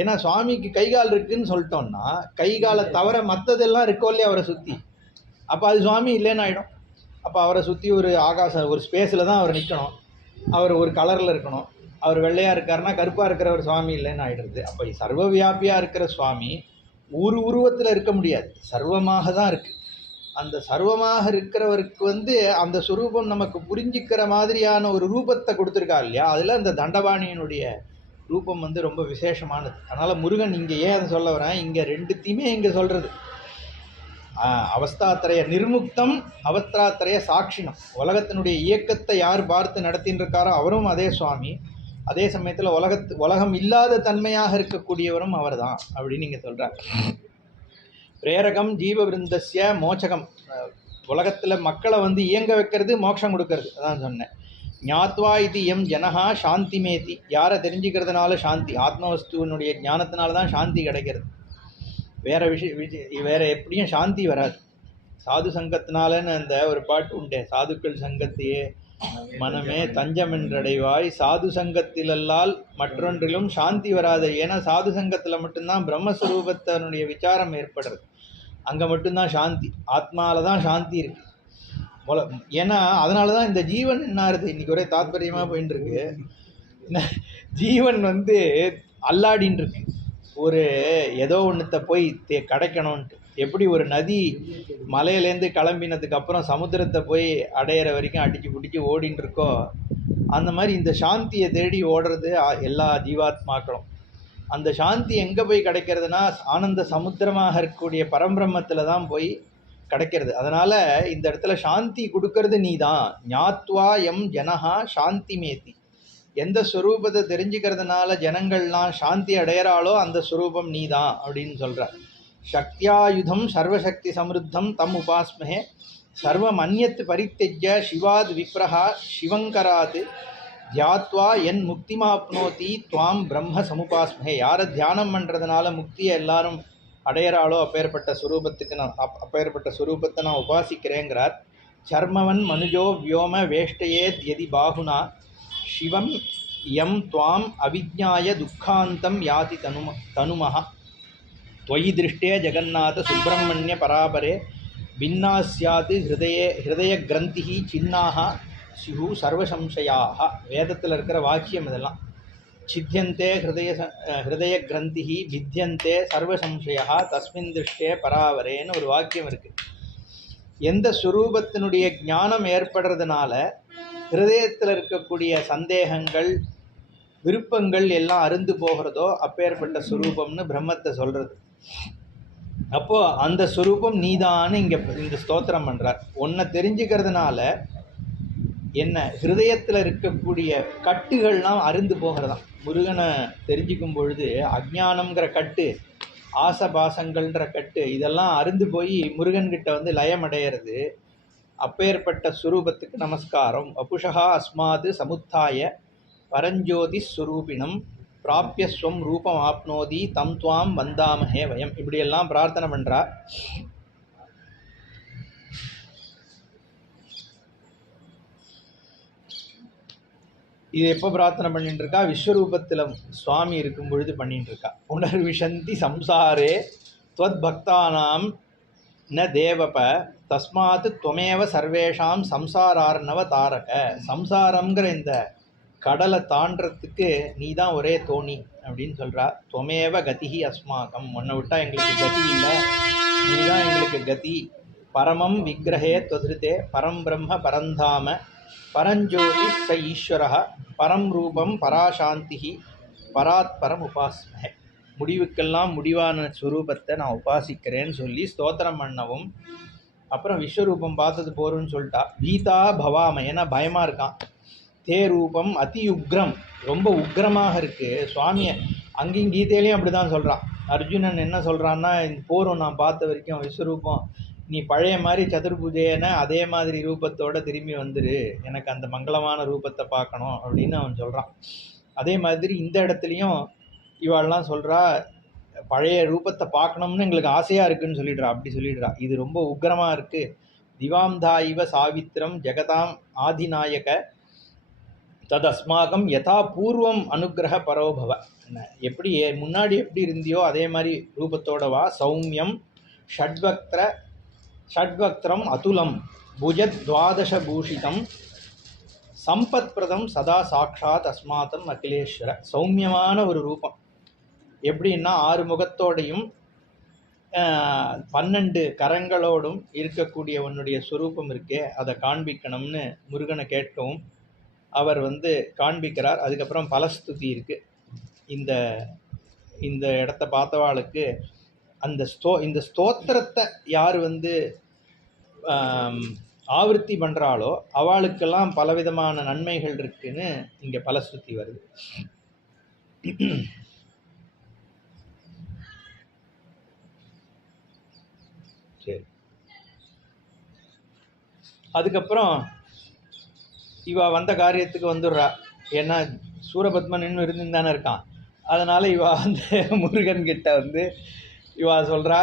ஏன்னா சுவாமிக்கு கை கால் இருக்குதுன்னு சொல்லிட்டோம்னா கை காலை தவிர மற்றதெல்லாம் இருக்கோ இல்லையா அவரை சுற்றி, அப்போ அது சுவாமி இல்லைன்னு ஆகிடும். அப்போ அவரை சுற்றி ஒரு ஆகாசம், ஒரு ஸ்பேஸில் தான் அவர் நிற்கணும், அவர் ஒரு கலரில் இருக்கணும். அவர் வெள்ளையாக இருக்காருன்னா கருப்பாக இருக்கிற ஒரு சுவாமி இல்லைன்னு ஆகிடுறது. அப்போ சர்வ வியாபியாக இருக்கிற சுவாமி ஒரு உருவத்தில் இருக்க முடியாது, சர்வமாக தான் இருக்குது. அந்த சர்வமாக இருக்கிறவருக்கு அந்த சுரூபம் நமக்கு புரிஞ்சிக்கிற மாதிரியான ஒரு ரூபத்தை கொடுத்துருக்கா இல்லையா? அதில் அந்த தண்டபாணியினுடைய ரூபம் ரொம்ப விசேஷமானது. அதனால் முருகன் இங்கே ஏன் அதை சொல்ல வரேன், இங்கே ரெண்டுத்தையுமே இங்கே சொல்கிறது. அவஸ்தாத்திரைய நிர்முக்தம், அவஸ்தாத்திரைய சாட்சினம். உலகத்தினுடைய இயக்கத்தை யார் பார்த்து நடத்தின்னு இருக்காரோ அவரும் அதே சுவாமி. அதே சமயத்தில் உலகம் இல்லாத தன்மையாக இருக்கக்கூடியவரும் அவர் தான் அப்படின்னு நீங்கள் சொல்கிறார். பிரேரகம் ஜீவவிருந்தஸ்ய மோட்சகம். உலகத்தில் மக்களை இயங்க வைக்கிறது, மோட்சம் கொடுக்கறது. அதான் சொன்னேன். ஞாத்வா இது எம் ஜனஹா சாந்தி மேதி. யாரை தெரிஞ்சுக்கிறதுனால சாந்தி, ஆத்மவஸ்துவனுடைய ஞானத்தினால தான் சாந்தி கிடைக்கிறது. வேறு எப்படியும் சாந்தி வராது. சாது சங்கத்தினாலன்னு அந்த ஒரு பாட்டு உண்டே, சாதுக்கள் சங்கத்தையே மனமே தஞ்சம் என்றடைவாய், சாது சங்கத்திலல்லால் மற்றொன்றிலும் சாந்தி வராது. ஏன்னா சாது சங்கத்தில் மட்டும்தான் பிரம்மஸ்வரூபத்தினுடைய விசாரம் ஏற்படுறது. அங்கே மட்டும்தான் சாந்தி, ஆத்மாவில் தான் சாந்தி இருக்குது. ஏன்னா அதனால தான் இந்த ஜீவன் என்ன இருக்குது இன்றைக்கி ஒரே தாத்பரியமாக போயின்னு இருக்கு. ஜீவன் வந்து அல்லாடின்னு இருக்கு. ஒரு ஏதோ ஒன்றுத்த போய் கிடைக்கணும்ன்ட்டு. எப்படி ஒரு நதி மலையிலேருந்து கிளம்பினதுக்கு அப்புறம் சமுத்திரத்தை போய் அடையிற வரைக்கும் அடிச்சு பிடிச்சி ஓடின்னு இருக்கோ, அந்த மாதிரி இந்த சாந்தியை தேடி ஓடுறது எல்லா ஜீவாத்மாக்களும். அந்த சாந்தி எங்கே போய் கிடைக்கிறதுனா ஆனந்த சமுத்திரமாக இருக்கக்கூடிய பரம்பிரம்மத்தில் தான் போய் கிடைக்கிறது. அதனால் இந்த இடத்துல சாந்தி கொடுக்கறது நீ தான். ஞாத்வா எம் ஜனஹா சாந்தி மேத்தி. எந்த ஸ்வரூபத்தை தெரிஞ்சுக்கிறதுனால ஜனங்கள்லாம் சாந்தி அடையிறாளோ அந்த ஸ்வரூபம் நீ தான் அப்படின்னு சொல்கிறார். சக்தியாயுதம் சர்வசக்தி சமிருத்தம் தம் உபாஸ்மஹே சர்வம் அந்யத் பரித்தெஜ்ய சிவாத் விப்ரஹா சிவங்கராத் தியாத்வா என் முக்திமாப்னோதி துவாம் பிரம்ம சமுபாஸ்மஹே. யாரை தியானம் பண்ணுறதுனால முக்தியை எல்லாரும் அடையிறாளோ அப்பேற்பட்ட ஸ்வரூபத்தை நான் உபாசிக்கிறேங்கிறார். சர்மவன் மனுஜோ வியோம வேஷ்டயேத் யதி பாகுனா சிவம் யம் துவாம் அவிஜ்ஞாய துக்காந்தம் யாதி தனுமஹ त्वयि दृष्टे जगन्नाथ सुब्रह्मण्य परापरे भिन्ना स्यात् हृदय ग्रंथि चिन्नाः स्युः सर्वसंशयाः. வேதத்தில் இருக்கிற வாக்கியம் இதெல்லாம். சித்தியந்தே ஹிருதய கிரந்தி வித்தியந்தே சர்வசம்சயா தஸ்மின் திருஷ்டே பராவரேன்னு ஒரு வாக்கியம் இருக்கு. எந்த ஸ்வரூபத்தினுடைய ஞானம் ஏற்படுறதுனால ஹிருதயத்தில் இருக்கக்கூடிய சந்தேகங்கள் விருப்பங்கள் எல்லாம் அருந்து போகிறதோ அப்பேற்பட்ட ஸ்வரூபம்னு பிரம்மத்தை சொல்றது. அப்போ அந்த ஸ்வரூபம் நீதான்னு இங்க இந்த ஸ்தோத்திரம் பண்றார். உன்னை தெரிஞ்சுக்கிறதுனால என்ன ஹிருதயத்தில் இருக்கக்கூடிய கட்டுகள்லாம் அருந்து போகிறதாம். முருகனை தெரிஞ்சுக்கும் பொழுது அஜ்ஞானம்ங்கிற கட்டு, ஆசபாசங்கள்ன்ற கட்டு இதெல்லாம் அருந்து போய் முருகன்கிட்ட வந்து லயமடைகிறது. அப்பேற்பட்ட ஸ்வரூபத்துக்கு நமஸ்காரம். வபுஷா அஸ்மாது சமுத்தாய பரஞ்சோதி ஸ்வரூபிணம் பிராபியஸ்வம் ரூபம் ஆப்னோதி தம் துவாம் வந்தாமஹே வயம். இப்படியெல்லாம் பிரார்த்தனை பண்ணுறா. இது எப்போ பிரார்த்தனை பண்ணிட்டு இருக்கா? விஸ்வரூபத்தில் சுவாமி இருக்கும் பொழுது பண்ணிட்டு இருக்கா. புனர்விசந்தி சம்சாரே துவத் பக்தானாம் ந தேவப தஸ்மாத் துவமேவ சர்வேஷாம் சம்சாரார்ணவ தாரக. சம்சாரம்ங்கிற இந்த கடலை தாண்டறதுக்கு நீ தான் ஒரே தோணி அப்படின்னு சொல்கிறா. துவமேவ கதிஹி அஸ்மாகம். உன்னை விட்டால் எங்களுக்கு கதி இல்லை, நீ தான் எங்களுக்கு கதி. பரமம் விக்கிரகே துவதிருத்தே பரம் பிரம்ம பரந்தாம பரஞ்சோதி ச ஈஸ்வரः பரம் ரூபம் பராசாந்தி பராத் பரம் உபாஸ்மஹே. முடிவுக்கெல்லாம் முடிவான ஸ்வரூபத்தை நான் உபாசிக்கிறேன்னு சொல்லி ஸ்தோத்திரம் பண்ணவும் அப்புறம் விஸ்வரூபம் பார்த்தது போருன்னு சொல்லிட்டா. பீதா பவாம, ஏன்னா பயமாக இருக்கான். தே ரூபம் அதி உக்ரம், ரொம்ப உக்ரமாக இருக்குது. சுவாமியை அங்கேயும் கீதையிலையும் அப்படி தான் சொல்கிறான். அர்ஜுனன் என்ன சொல்கிறான்னா, இந்த போரும் நான் பார்த்த வரைக்கும் விஸ்வரூபம் நீ பழைய மாதிரி சதுர்புஜேன அதே மாதிரி ரூபத்தோடு திரும்பி வந்துரு, எனக்கு அந்த மங்களமான ரூபத்தை பார்க்கணும் அப்படின்னு அவன் சொல்கிறான். அதே மாதிரி இந்த இடத்துலையும் இவாள்லாம் சொல்கிறா, பழைய ரூபத்தை பார்க்கணும்னு எங்களுக்கு ஆசையாக இருக்குதுன்னு சொல்லிடுறா. அப்படி சொல்லிடுறா. இது ரொம்ப உக்ரமாக இருக்குது. திவாம்தா இவ சாவித்திரம் ஜெகதாம் ஆதிநாயக ததஸ்மாகம் யதா பூர்வம் அனுகிரக பரோபவ. எப்படி முன்னாடி எப்படி இருந்தியோ அதே மாதிரி ரூபத்தோட வா. சௌமியம் ஷட்வக்திரம் அதுலம் புஜத் துவாதச பூஷிதம் சம்பத் பிரதம் சதா சாட்சாத் அஸ்மாத்தம் அகிலேஸ்வர. சௌமியமான ஒரு ரூபம். எப்படின்னா 6 முகத்தோடையும் 12 கரங்களோடும் இருக்கக்கூடிய உன்னுடைய ஸ்வரூபம் இருக்கே, அதை காண்பிக்கணும்னு முருகனை கேட்கவும் அவர் வந்து காண்பிக்கிறார். அதுக்கப்புறம் பலஸ்துதி இருக்குது. இந்த இடத்த பார்த்தவாளுக்கு இந்த ஸ்தோத்திரத்தை யார் வந்து ஆவர்த்தி பண்ணுறாளோ அவளுக்கெல்லாம் பலவிதமான நன்மைகள் இருக்குன்னு இங்கே பலஸ்துதி வருது. சரி, அதுக்கப்புறம் இவா வந்த காரியத்துக்கு வந்துடுறா. ஏன்னா சூரபத்மன் இன்னும் இருந்து தானே இருக்கான். அதனால் இவா வந்து முருகன்கிட்ட வந்து இவா சொல்கிறா,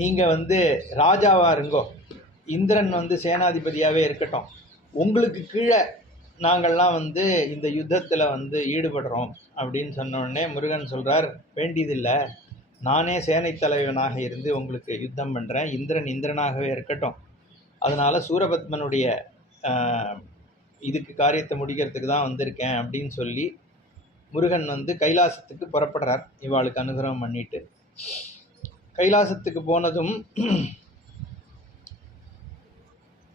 நீங்கள் வந்து ராஜாவாக இருங்கோ, இந்திரன் வந்து சேனாதிபதியாகவே இருக்கட்டும், உங்களுக்கு கீழே நாங்கள்லாம் வந்து இந்த யுத்தத்தில் வந்து ஈடுபடுறோம் அப்படின்னு சொன்னோடனே முருகன் சொல்கிறார், வேண்டியதில்லை, நானே சேனை தலைவனாக இருந்து உங்களுக்கு யுத்தம் பண்ணுறேன், இந்திரன் இந்திரனாகவே இருக்கட்டும். அதனால் சூரபத்மனுடைய இதுக்கு காரியத்தை முடிக்கிறதுக்கு தான் வந்திருக்கேன் அப்படின்னு சொல்லி முருகன் வந்து கைலாசத்துக்கு புறப்படுறார் இவாளுக்கு அனுகிரகம் பண்ணிட்டு. கைலாசத்துக்கு போனதும்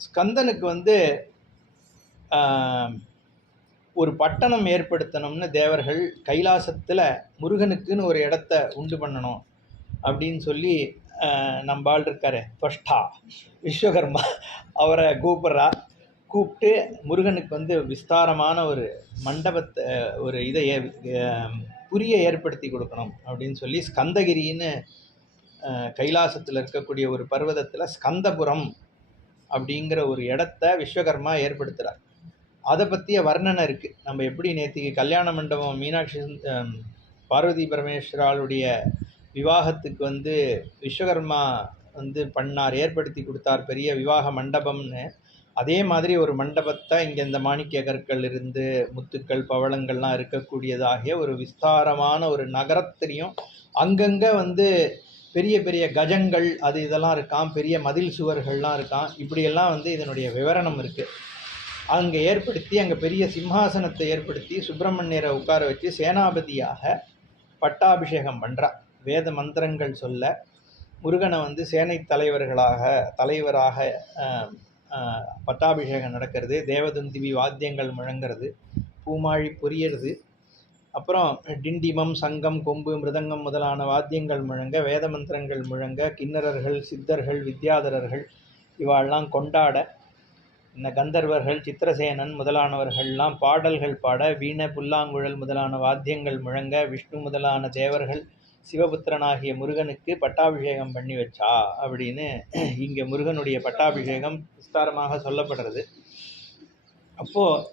ஸ்கந்தனுக்கு வந்து ஒரு பட்டணம் ஏற்படுத்தணும்னு தேவர்கள் கைலாசத்தில் முருகனுக்குன்னு ஒரு இடத்த உண்டு பண்ணணும் அப்படின்னு சொல்லி நம்பாள் இருக்காரு துவஷ்டா விஸ்வகர்மா அவரை கூப்பிட்டு முருகனுக்கு வந்து விஸ்தாரமான ஒரு மண்டபத்தை ஒரு இதை புரிய ஏற்படுத்தி கொடுக்கணும் அப்படின்னு சொல்லி ஸ்கந்தகிரின்னு கைலாசத்தில் இருக்கக்கூடிய ஒரு பர்வதத்தில் ஸ்கந்தபுரம் அப்படிங்கிற ஒரு இடத்த விஸ்வகர்மா ஏற்படுத்துகிறார். அதை பற்றிய வர்ணனை இருக்குது. நம்ம எப்படி நேற்றுக்கு கல்யாண மண்டபம் மீனாட்சி பார்வதி பரமேஸ்வராளுடைய விவாகத்துக்கு வந்து விஸ்வகர்மா வந்து பண்ணார், ஏற்படுத்தி கொடுத்தார் பெரிய விவாக மண்டபம்னு, அதே மாதிரி ஒரு மண்டபத்தை இங்கே இந்த மாணிக்க கற்கள் இருந்து முத்துக்கள் பவளங்கள்லாம் இருக்கக்கூடியதாகிய ஒரு விஸ்தாரமான ஒரு நகரத்திலையும் அங்கங்கே வந்து பெரிய பெரிய கஜங்கள் அது இதெல்லாம் இருக்கான், பெரிய மதில் சுவர்கள்லாம் இருக்கான். இப்படியெல்லாம் வந்து இதனுடைய விவரணம் இருக்குது. அங்கே ஏற்படுத்தி அங்கே பெரிய சிம்ஹாசனத்தை ஏற்படுத்தி சுப்பிரமணியரை உட்கார வச்சு சேனாபதியாக பட்டாபிஷேகம் பண்ணுறா. வேத மந்திரங்கள் சொல்ல முருகனை வந்து சேனை தலைவராக பட்டாபிஷேகம் நடக்கிறது. தேவதுந்திவி வாத்தியங்கள் முழங்கிறது, பூமாழி பொரியறது, அப்புறம் டிண்டிமம் சங்கம் கொம்பு மிருதங்கம் முதலான வாத்தியங்கள் முழங்க, வேத மந்திரங்கள் முழங்க, கிண்ணறர்கள் சித்தர்கள் வித்யாதரர்கள் இவாள்லாம் கொண்டாட, இந்த கந்தர்வர்கள் சித்திரசேனன் முதலானவர்கள்லாம் பாடல்கள் பாட, வீணை புல்லாங்குழல் முதலான வாத்தியங்கள் முழங்க, விஷ்ணு முதலான தேவர்கள் சிவபுத்திரனாகிய முருகனுக்கு பட்டாபிஷேகம் பண்ணி வச்சா அப்படின்னு இங்கே முருகனுடைய பட்டாபிஷேகம் விஸ்தாரமாக சொல்லப்படுறது. அப்போது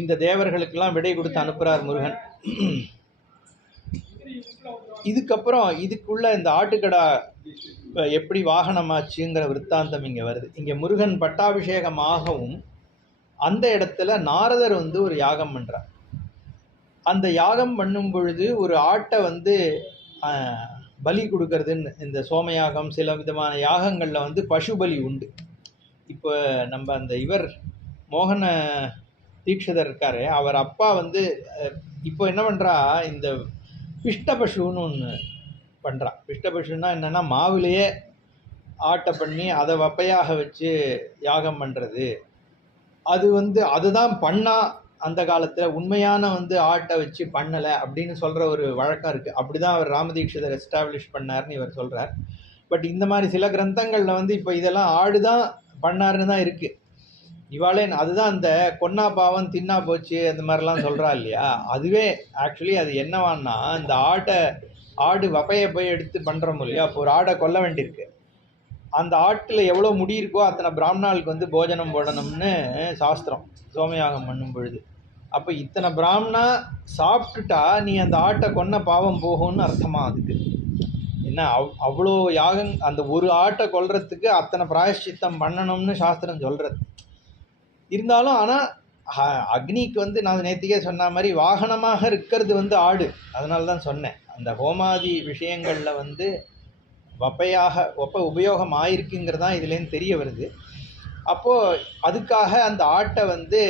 இந்த தேவர்களுக்கெல்லாம் விடை கொடுத்து அனுப்புகிறார் முருகன். இதுக்கப்புறம் இதுக்குள்ள இந்த ஆட்டுக்கடா எப்படி வாகனமாச்சுங்கிற விற்த்தாந்தம் இங்கே வருது. இங்கே முருகன் பட்டாபிஷேகமாகவும் அந்த இடத்துல நாரதர் வந்து ஒரு யாகம் பண்ணுறார். அந்த யாகம் பண்ணும் பொழுது ஒரு ஆட்டை வந்து பலி கொடுக்கறதுன்னு, இந்த சோமயாகம் சில விதமான யாகங்களில் வந்து பசு பலி உண்டு. இப்போ நம்ம அந்த இவர் மோகன தீட்சிதர் இருக்காரு, அவர் அப்பா வந்து இப்போ என்ன பண்ணுறா, இந்த பிஷ்ட பசுன்னு ஒன்று பண்ணுறா. பிஷ்ட பசுன்னா என்னென்னா மாவுலேயே ஆட்டை பண்ணி அதை வப்பையாக வச்சு யாகம் பண்ணுறது. அது வந்து அதுதான் பண்ணா அந்த காலத்தில் உண்மையான வந்து ஆட்டை வச்சு பண்ணலை அப்படின்னு சொல்கிற ஒரு வழக்கம் இருக்குது. அப்படி தான் அவர் ராமதீட்சிதர் எஸ்டாப்ளிஷ் பண்ணார்னு இவர் சொல்கிறார். பட் இந்த மாதிரி சில கிரந்தங்களில் வந்து இப்போ இதெல்லாம் ஆடு தான் பண்ணாருன்னு தான் இருக்குது. இவாளே அதுதான் அந்த கொன்னா பாவம் தின்னா போச்சு அந்த மாதிரிலாம் சொல்கிறா இல்லையா, அதுவே ஆக்சுவலி அது என்னவான்னா, இந்த ஆடு வப்பையை போய் எடுத்து பண்ணுறோம் இல்லையா, அப்போ ஒரு ஆடை கொல்ல வேண்டியிருக்கு. அந்த ஆட்டில் எவ்வளோ முடி இருக்கோ அத்தனை பிராமணாளுக்கு வந்து போஜனம் போடணும்னு சாஸ்திரம் சோமயாகம் பண்ணும் பொழுது. அப்போ இத்தனை பிராமணா சாப்பிட்டுட்டா நீ அந்த ஆட்டை கொன்ன பாவம் போகும்னு அர்த்தமா அதுக்கு என்ன? அவ்வளோ யாகம், அந்த ஒரு ஆட்டை கொல்றதுக்கு அத்தனை பிராயஷ்சித்தம் பண்ணணும்னு சாஸ்திரம் சொல்கிறது. இருந்தாலும் ஆனால் அக்னிக்கு வந்து நான் நேற்றுக்கே சொன்ன மாதிரி வாகனமாக இருக்கிறது வந்து ஆடு. அதனால தான் சொன்னேன், அந்த ஹோமாதி விஷயங்களில் வந்து வப்ப உபயோகம் ஆயிருக்குங்கிறது தான் இதுலேருந்து தெரிய வருது. அப்போது அதுக்காக அந்த ஆட்டை வந்து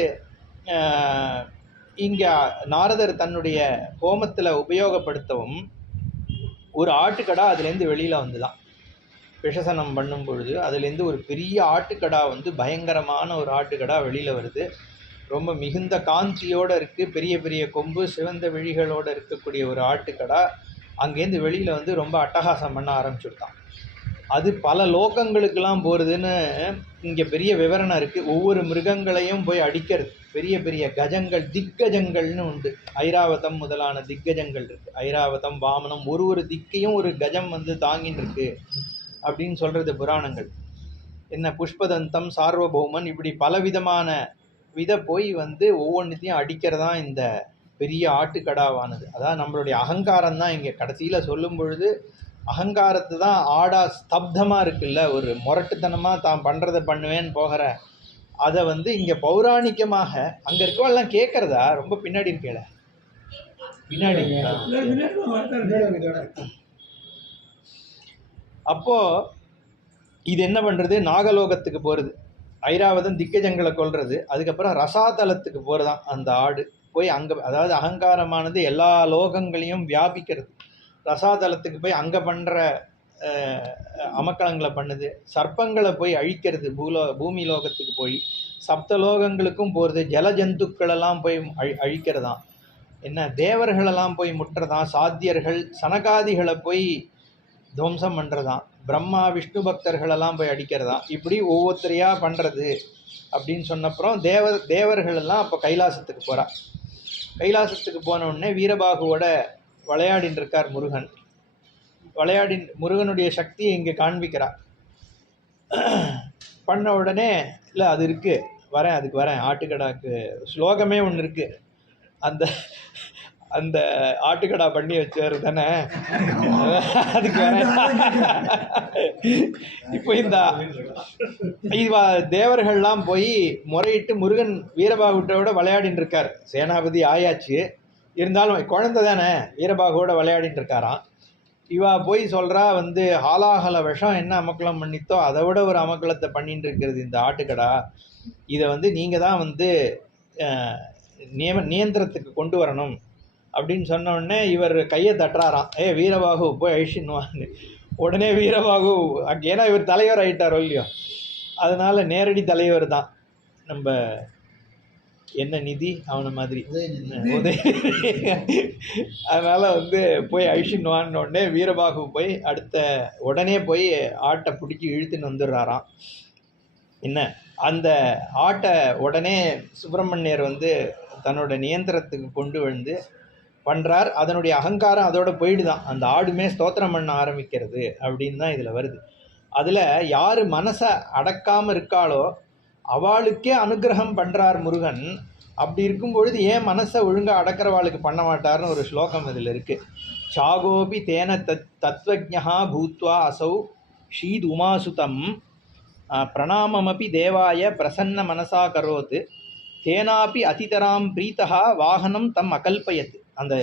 இங்கே நாரதர் தன்னுடைய ஹோமத்தில் உபயோகப்படுத்தவும் ஒரு ஆட்டுக்கடா அதுலேருந்து வெளியில் வந்து தான் விஷசனம் பண்ணும் பொழுது அதுலேருந்து ஒரு பெரிய ஆட்டுக்கடா வந்து பயங்கரமான ஒரு ஆட்டுக்கடா வெளியில் வருது. ரொம்ப மிகுந்த காந்தியோடு இருக்குது, பெரிய பெரிய கொம்பு சிவந்த விழிகளோடு இருக்கக்கூடிய ஒரு ஆட்டுக்கடா அங்கேருந்து வெளியில் வந்து ரொம்ப அட்டகாசம் பண்ண ஆரம்பிச்சுட்டான். அது பல லோகங்களுக்கெல்லாம் போகிறதுன்னு இங்கே பெரிய விவரணம் இருக்குது. ஒவ்வொரு மிருகங்களையும் போய் அடிக்கிறது. பெரிய பெரிய கஜங்கள் திக்கஜங்கள்னு உண்டு. ஐராவதம் முதலான திக்கஜங்கள் இருக்குது. ஐராவதம் வாமனம் ஒரு திக்கையும் ஒரு கஜம் வந்து தாங்கின்னு இருக்கு அப்படின்னு சொல்கிறது புராணங்கள். என்ன புஷ்பதந்தம் சார்வபௌமன் இப்படி பலவிதமான போய் வந்து ஒவ்வொன்றுத்தையும் அடிக்கிறதான் இந்த பெரிய ஆட்டுக்கடாவானது. அதான் நம்மளுடைய அகங்காரம் தான் இங்கே கடைசியில் சொல்லும் பொழுது அகங்காரத்தை தான் ஆடா ஸ்தப்தமாக இருக்குல்ல, ஒரு முரட்டுத்தனமாக தான் பண்ணுறதை பண்ணுவேன்னு போகிற அதை வந்து இங்கே பௌராணிகமாக அங்கே இருக்கவெல்லாம் கேட்குறதா ரொம்ப பின்னாடி இருக்கல பின்னாடி. அப்போது இது என்ன பண்ணுறது, நாகலோகத்துக்கு போகிறது, ஐராவதம் திக்கஜங்களை கொல்றது, அதுக்கப்புறம் ரசாதலத்துக்கு போகிறதான் அந்த ஆடு. போய் அங்கே, அதாவது அகங்காரமானது எல்லா லோகங்களையும் வியாபிக்கிறது. ரசாதலத்துக்கு போய் அங்கே பண்ணுற அமக்கலங்களை பண்ணுது. சர்ப்பங்களை போய் அழிக்கிறது. பூமி லோகத்துக்கு போய் சப்தலோகங்களுக்கும் போகிறது. ஜலஜந்துக்களெல்லாம் போய் அழிக்கிறதாம். என்ன தேவர்களெல்லாம் போய் முட்டுறதான். சாத்தியர்கள் சனகாதிகளை போய் துவம்சம் பண்ணுறதான். பிரம்மா விஷ்ணு பக்தர்களெல்லாம் போய் அடிக்கிறதாம். இப்படி ஒவ்வொருத்தரையாக பண்ணுறது அப்படின்னு சொன்னப்புறம் தேவர்கள் எல்லாம் அப்போ கைலாசத்துக்கு போகிறா. கைலாசத்துக்கு போன உடனே வீரபாகுவோட விளையாடின்னு இருக்கார் முருகன். முருகனுடைய சக்தியை இங்கே காண்பிக்கிறார். பண்ண உடனே இல்லை அது இருக்குது, வரேன், அதுக்கு வரேன். ஆட்டுக்கடாக்கு ஸ்லோகமே ஒன்று இருக்குது. அந்த அந்த ஆட்டுக்கடா பண்ணி வச்சாரு தானே, அதுக்கு வரேன். இப்போ இந்த தேவர்கள்லாம் போய் முறையிட்டு முருகன் வீரபாகுட்டோட விளையாடின்னு இருக்கார். சேனாபதி ஆயாச்சு, இருந்தாலும் குழந்தை தானே, வீரபாகுவோட விளையாடின்னு இருக்காராம். இவா போய் சொல்கிறா ஹாலாகல விஷம் என்ன அமக்கலம் பண்ணித்தோ அதை விட ஒரு அமக்கலத்தை பண்ணிட்டு இருக்கிறது இந்த ஆட்டுக்கடா. இதை நீங்கள் தான் நியந்திரத்துக்கு கொண்டு வரணும் அப்படின்னு சொன்ன உடனே இவர் கையை தட்டுறாராம். வீரபாகு போய் அழிச்சின்னுவான்னு. உடனே வீரபாகு, ஏன்னா இவர் தலைவர் ஆகிட்டாரோ இல்லையோ, அதனால் நேரடி தலைவர் தான். நம்ம என்ன நிதி அவனை மாதிரி அதனால் போய் அழிச்சின்னுவான்னு உடனே வீரபாகு போய் உடனே போய் ஆட்டை பிடிச்சி இழுத்துன்னு வந்துடுறாராம். என்ன அந்த ஆட்டை உடனே சுப்பிரமணியர் தன்னோட நியந்திரத்துக்கு கொண்டு பண்ணுறார். அதனுடைய அகங்காரம் அதோட போயிடுதான். அந்த ஆடுமே ஸ்தோத்திரம் பண்ண ஆரம்பிக்கிறது அப்படின்னு தான் இதில் வருது. அதில் யார் மனசை அடக்காமல் இருக்காளோ அவளுக்கே அனுகிரகம் பண்ணுறார் முருகன். அப்படி இருக்கும் பொழுது ஏன் மனசை ஒழுங்காக அடக்கிறவாளுக்கு பண்ண மாட்டார்னு ஒரு ஸ்லோகம் இதில் இருக்குது. சாகோபி தேன தத்வஜ்ஞா பூத்வா அசௌ ஷீத் உமாசுதம் பிரணாமமபி தேவாய பிரசன்ன மனசா கரோத் தேனாப்பி அதிதராம் பிரீத்தா வாகனம் தம் அகல்பயத். அந்த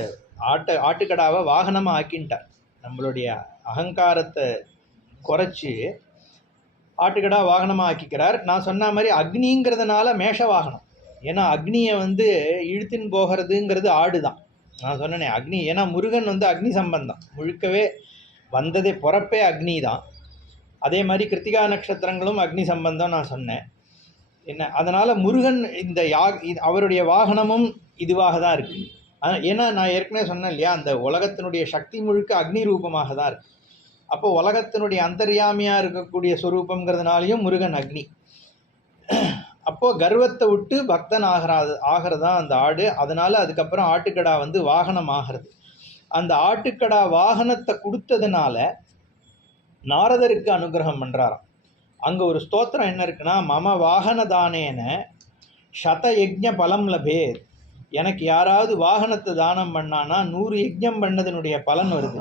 ஆட்டுக்கடாவை வாகனமாக ஆக்கின்ட்டார். நம்மளுடைய அகங்காரத்தை குறைச்சி ஆட்டுக்கடா வாகனமாக ஆக்கிக்கிறார். நான் சொன்ன மாதிரி அக்னிங்கிறதுனால மேஷ வாகனம். ஏன்னா அக்னியை இழுத்துன்னு போகிறதுங்கிறது ஆடு தான். நான் சொன்னேனே அக்னி, ஏன்னா முருகன் அக்னி சம்பந்தம் முழுக்கவே வந்ததே, பிறப்பே அக்னி தான். அதே மாதிரி கிருத்திகா நட்சத்திரங்களும் அக்னி சம்பந்தம் நான் சொன்னேன். என்ன அதனால் முருகன் அவருடைய வாகனமும் இதுவாக தான் இருக்குது. ஏன்னா நான் ஏற்கனவே சொன்னேன் இல்லையா, அந்த உலகத்தினுடைய சக்தி முழுக்க அக்னி ரூபமாக தான் இருக்குது. அப்போ உலகத்தினுடைய அந்தர்யாமியாக இருக்கக்கூடிய ஸ்வரூபங்கிறதுனாலையும் முருகன் அக்னி. அப்போது கர்வத்தை விட்டு பக்தன் ஆகிறதா அந்த ஆடு. அதனால் அதுக்கப்புறம் ஆட்டுக்கடா வாகனம் ஆகிறது. அந்த ஆட்டுக்கடா வாகனத்தை கொடுத்ததுனால நாரதருக்கு அனுகிரகம் பண்ணுறாராம். அங்கே ஒரு ஸ்தோத்திரம் என்ன இருக்குன்னா, மம வாகன தானேன சத யஜ்ஞ பலம் லபேத். எனக்கு யாராவது வாகனத்தை தானம் பண்ணானா 100 யஜ்ஞம் பண்ணதனுடைய பலன் வருது.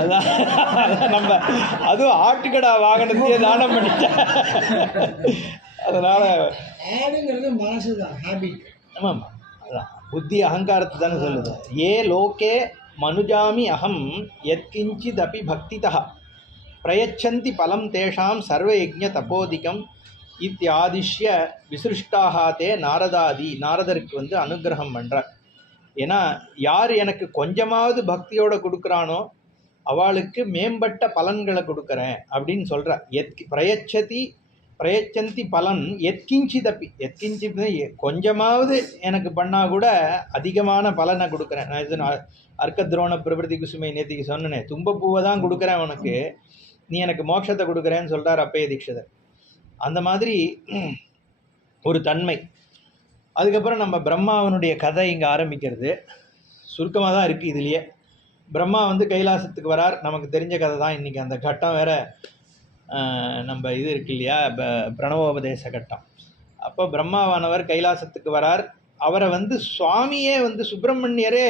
அதான் நம்ம அதுவும் ஆட்டுக்கடா வாகனத்தையே தானம் பண்ணிட்ட. அதனால ஆமாம், அதான் புத்தி அகங்காரத்தை தானே சொல்லுது. ஏ லோகே மனுஜாமி அகம் யத்கிஞ்சித் அபி பக்திதா பிரயச்சந்தி பலம் தேஷாம் சர்வயஜ்ஞ தபோதிகம் இத்தியாதிஷ்ய விசிருஷ்டாக தே நாரதருக்கு அனுகிரகம் பண்ணுறார். ஏன்னா யார் எனக்கு கொஞ்சமாவது பக்தியோடு கொடுக்குறானோ அவளுக்கு மேம்பட்ட பலன்களை கொடுக்குறேன் அப்படின்னு சொல்கிறார். பிரயச்சந்தி பலன் எத்கிஞ்சிதப்பி, கொஞ்சமாவது எனக்கு பண்ணால் கூட அதிகமான பலனை கொடுக்குறேன். நான் இது அர்க்கத்ரோண பிரபிருதி குசுமை நேத்திக்கு சொன்னேனே, தும்பப்பூவை தான் கொடுக்குறேன் உனக்கு, நீ எனக்கு மோட்சத்தை கொடுக்குறேன்னு சொல்கிறார் அப்பைய தீட்சிதர். அந்த மாதிரி ஒரு தன்மை. அதுக்கப்புறம் நம்ம பிரம்மாவனுடைய கதை இங்கே ஆரம்பிக்கிறது. சுருக்கமாக தான் இருக்குது இதுலேயே. பிரம்மா கைலாசத்துக்கு வரார். நமக்கு தெரிஞ்ச கதை தான் இன்றைக்கி. அந்த கட்டம் வேறு நம்ம இது இருக்கு இல்லையா, பிரணவோபதேச கட்டம். அப்போ பிரம்மாவானவர் கைலாசத்துக்கு வரார். அவரை சுவாமியே சுப்பிரமணியரே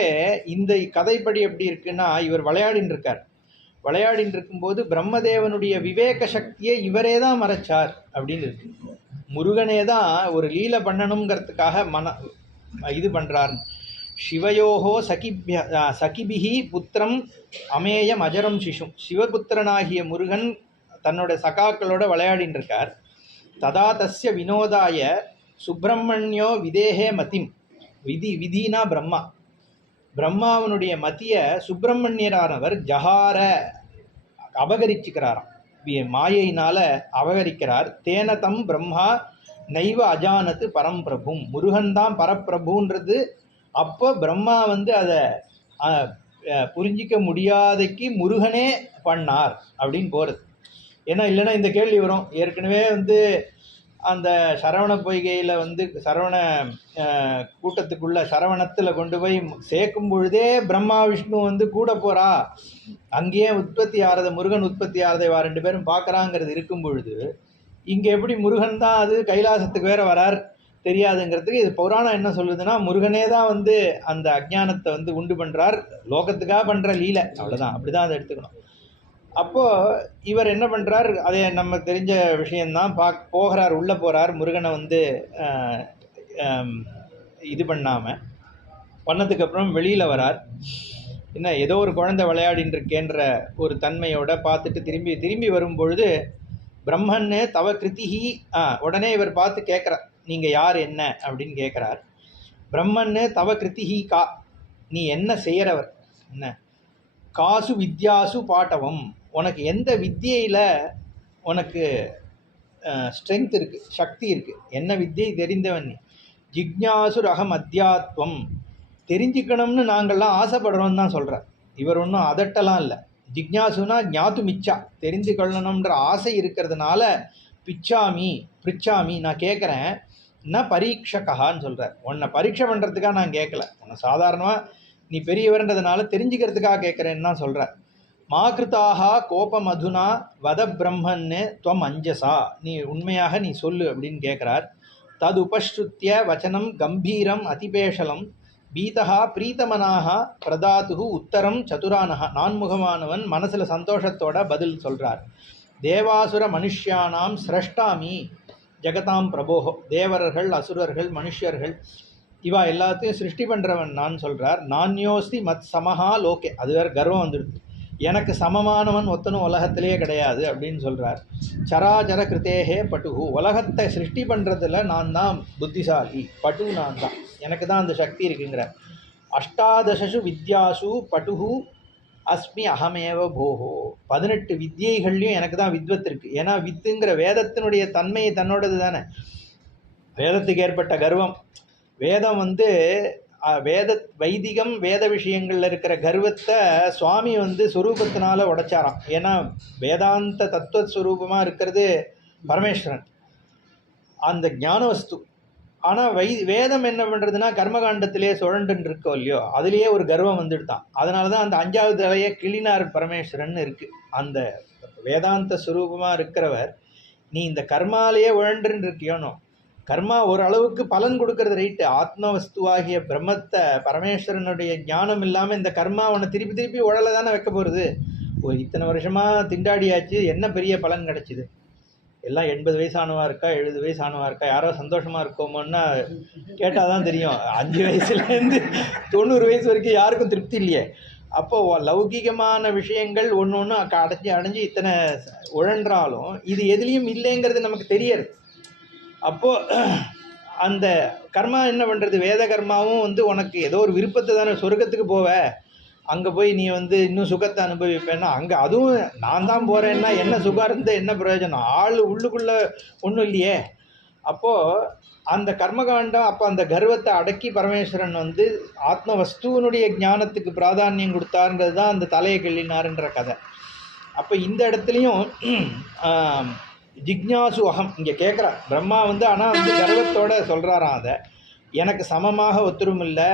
இந்த கதைப்படி எப்படி இருக்குன்னா, இவர் விளையாடின்னு இருக்கார். விளையாடின்னு இருக்கும்போது பிரம்மதேவனுடைய விவேக சக்தியை இவரே தான் மறைச்சார் அப்படின்னு இருக்கு. முருகனே தான் ஒரு லீலை பண்ணணுங்கிறதுக்காக இது பண்ணுறார். சிவயோகோ சகிபிகி புத்திரம் அமேயம் அஜரம் சிஷும். சிவபுத்திரனாகிய முருகன் தன்னோட சகாக்களோட விளையாடின்னு இருக்கார். ததா தஸ்ய வினோதாய சுப்பிரமணியோ விதேகே மதிம். விதினா பிரம்மா. பிரம்மாவனுடைய மத்திய சுப்பிரமணியரானவர் ஜஹார அபகரிச்சுக்கிறாராம், மாயையினால அபகரிக்கிறார். தேனதம் பிரம்மா நைவ அஜானத்து பரம்பிரபும், முருகன் தான் பரப்பிரபுன்றது அப்போ பிரம்மா வந்து அதை புரிஞ்சிக்க முடியாதைக்கு முருகனே பண்ணார் அப்படின்னு போகிறது. ஏன்னா இல்லைன்னா இந்த கேள்வி வரும். ஏற்கனவே வந்து அந்த சரவண பொய்கையில் வந்து சரவண கூட்டத்துக்குள்ள சரவணத்தில் கொண்டு போய் சேர்க்கும் பொழுதே பிரம்மா விஷ்ணு வந்து கூட போகிறா, அங்கேயே உற்பத்தி ஆகிறத முருகன் உற்பத்தி ஆகிறதை வா 2 பேரும் பார்க்குறாங்கிறது இருக்கும் பொழுது இங்கே எப்படி முருகன் தான் அது கைலாசத்துக்கு வேற வரார் தெரியாதுங்கிறதுக்கு இது புராணம் என்ன சொல்லுதுன்னா, முருகனே தான் வந்து அந்த அஜ்ஞானத்தை வந்து உண்டு பண்ணுறார், லோகத்துக்காக பண்ணுற லீலை, அவ்வளோதான், அப்படி தான் அதை எடுத்துக்கணும். அப்போது இவர் என்ன பண்ணுறார், அதே நம்ம தெரிஞ்ச விஷயந்தான், போகிறார், உள்ளே போகிறார், முருகனை வந்து இது பண்ணாமல் பண்ணதுக்கப்புறம் வெளியில் வரார். என்ன ஏதோ ஒரு குழந்தை விளையாடின்னு இருக்கேன்ற ஒரு தன்மையோட பார்த்துட்டு திரும்பி வரும்பொழுது பிரம்மன்னு தவ கிருதிஹி, உடனே இவர் பார்த்து கேட்குறார், நீங்கள் யார் என்ன அப்படின்னு கேட்குறார். பிரம்மன்னு தவ கிருதிஹி கா, நீ என்ன செய்கிறவர், என்ன காசு வித்யாசு பாட்டவம், உனக்கு எந்த வித்தியையில் உனக்கு ஸ்ட்ரென்த் இருக்குது, சக்தி இருக்குது, என்ன வித்தியை தெரிந்தவன் நீ. ஜிக்ஞாசு ரகம் அத்தியாத்வம், தெரிஞ்சுக்கணும்னு நாங்கள்லாம் ஆசைப்படுறோன்னு தான் சொல்கிறார். இவர் ஒன்றும் அதட்டலாம் இல்லை. ஜிக்ஞாசுனா ஞாத்து மிச்சா, தெரிந்து கொள்ளணுன்ற ஆசை இருக்கிறதுனால பிரிச்சாமி நான் கேட்குறேன், என்ன பரீட்சகான்னு சொல்கிறார். உன்னை பரீட்சை பண்ணுறதுக்காக நான் கேட்கல, உன்னை சாதாரணமாக நீ பெரியவர்ன்றதுனால தெரிஞ்சுக்கிறதுக்காக கேட்குறேன்னு தான் சொல்கிறார். மாகிருதாக கோபம் அதுனா வத பிரம்மன்னு துவம் அஞ்சசா, நீ உண்மையாக நீ சொல்லு அப்படின்னு கேட்குறார். தது உபஸ்ருத்திய வச்சனம் கம்பீரம் அதிபேஷலம் பீதா பிரீத்தமனாக பிரதாத்து உத்தரம் சதுரானகா, நான்முகமானவன் மனசில் சந்தோஷத்தோட பதில் சொல்கிறார். தேவாசுர மனுஷ்யானாம் சிரஷ்டாமி ஜெகதாம் பிரபோகோ, தேவரர்கள் அசுரர்கள் மனுஷர்கள் இவா எல்லாத்தையும் சிருஷ்டி பண்ணுறவன் நான் சொல்கிறார். நான்யோஸ்தி மத் சமஹா லோகே, அது வேறு கர்வம் வந்துடுது, எனக்கு சமமானவன் ஒத்தனும் உலகத்திலேயே கிடையாது அப்படின்னு சொல்கிறார். சராச்சர கிருத்தேகே பட்டுகு, உலகத்தை சிருஷ்டி பண்ணுறதுல நான் தான் புத்திசாலி, பட்டு நான் தான், எனக்கு தான் அந்த சக்தி இருக்குங்கிற. அஷ்டாதசு வித்யாசு பட்டுகு அஸ்மி அகமேவ போகோ, 18 வித்தியைகள்லையும் எனக்கு தான் வித்வத் இருக்குது. ஏன்னா வித்துங்கிற வேதத்தினுடைய தன்மையை தன்னோடது தானே, வேதத்துக்கு ஏற்பட்ட கர்வம். வேதம் வந்து வைதிகம் வேத விஷயங்களில் இருக்கிற கர்வத்தை சுவாமி வந்து ஸ்வரூபத்தினால உடைச்சாராம். ஏன்னா வேதாந்த தத்துவஸ்வரூபமாக இருக்கிறது பரமேஸ்வரன், அந்த ஞான வஸ்து. ஆனால் வேதம் என்ன பண்ணுறதுன்னா கர்மகாண்டத்திலே சுழண்டுன்னு இருக்கோ இல்லையோ, அதுலேயே ஒரு கர்வம் வந்துடுதான். அதனால தான் அந்த 5வது தலையை கிளினார் பரமேஸ்வரன் இருக்குது. அந்த வேதாந்த ஸ்வரூபமாக இருக்கிறவர் நீ இந்த கர்மாலேயே உழண்டுன்னு இருக்கியோனோ, கர்மா ஓரளவுக்கு பலன் கொடுக்கறது ரைட்டு, ஆத்மவஸ்துவாகிய பிரம்மத்தை பரமேஸ்வரனுடைய ஞானம் இல்லாமல் இந்த கர்மா அவனை திருப்பி உழலை தானே வைக்க போகிறது. ஒரு இத்தனை வருஷமாக திண்டாடியாச்சு, என்ன பெரிய பலன் கிடச்சிது? எல்லாம் 80 வயசானவா இருக்கா, 70 வயசானவா இருக்கா, யாரோ சந்தோஷமாக இருக்கோமோன்னா கேட்டால் தான் தெரியும். 5 வயசுலேருந்து 90 வயசு வரைக்கும் யாருக்கும் திருப்தி இல்லையே. அப்போது லௌகிகமான விஷயங்கள் ஒன்று அடைஞ்சு இத்தனை உழன்றாலும் இது எதுலேயும் இல்லைங்கிறது நமக்கு தெரியாது. அப்போது அந்த கர்மா என்ன பண்ணுறது, வேத கர்மாவும் வந்து உனக்கு ஏதோ ஒரு விருப்பத்தை தானே, சொர்க்கத்துக்கு போவ, அங்கே போய் நீ வந்து இன்னும் சுகத்தை அனுபவிப்பேன்னா, அங்கே அதுவும் நான் தான் போகிறேன்னா என்ன சுகம் இருந்து என்ன பிரயோஜனம், ஆள் உள்ளுக்குள்ளே ஒன்றும் இல்லையே. அப்போது அந்த கர்மகாண்டம், அப்போ அந்த கர்வத்தை அடக்கி பரமேஸ்வரன் வந்து ஆத்ம வஸ்துவனுடைய ஞானத்துக்கு பிராதானியம் கொடுத்தாருங்கிறது தான் அந்த தலையை கிள்ளினாருன்ற கதை. அப்போ இந்த இடத்துலையும் ஜிக்ஞாசு அகம் இங்கே கேட்குறார் பிரம்மா வந்து. ஆனால் வந்து கர்வத்தோடு சொல்கிறாராம், அதை எனக்கு சமமாக ஒத்துரும் இல்லை,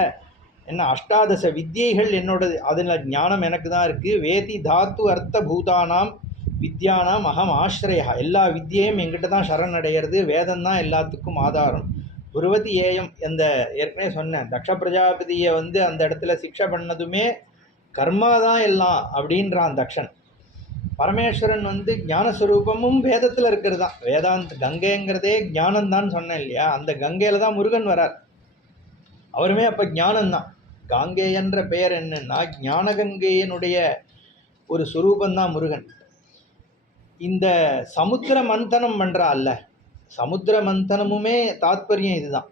என்ன அஷ்டாதச வித்தியைகள் என்னோடது, அதில் ஞானம் எனக்கு தான் இருக்குது. வேதி தாத்து அர்த்த பூதானாம் வித்யானாம் அகம் ஆஸ்ரயா, எல்லா வித்தியையும் எங்கிட்ட தான் சரணடைகிறது, வேதம் தான் எல்லாத்துக்கும் ஆதாரம். புருவதி ஏயம், இந்த ஏற்கனவே சொன்னேன், தக்ஷ பிரஜாபதியை வந்து அந்த இடத்துல சிக்ஷை பண்ணதுமே கர்மா தான் எல்லாம் அப்படின்றான் தக்ஷன். பரமேஸ்வரன் வந்து ஞானஸ்வரூபமும் வேதத்தில் இருக்கிறது தான், வேதாந்த கங்கைங்கிறதே ஞானம்தான் சொன்னேன் இல்லையா, அந்த கங்கையில் தான் முருகன் வரார். அவருமே அப்போ ஞானம்தான். காங்கேயன்ற பெயர் என்னன்னா ஞானகங்கையினுடைய ஒரு சுரூபந்தான் முருகன். இந்த சமுத்திர மந்தனம் பண்ணுறா அல்ல, சமுத்திர மந்தனமுமே தாத்பரியம் இதுதான்.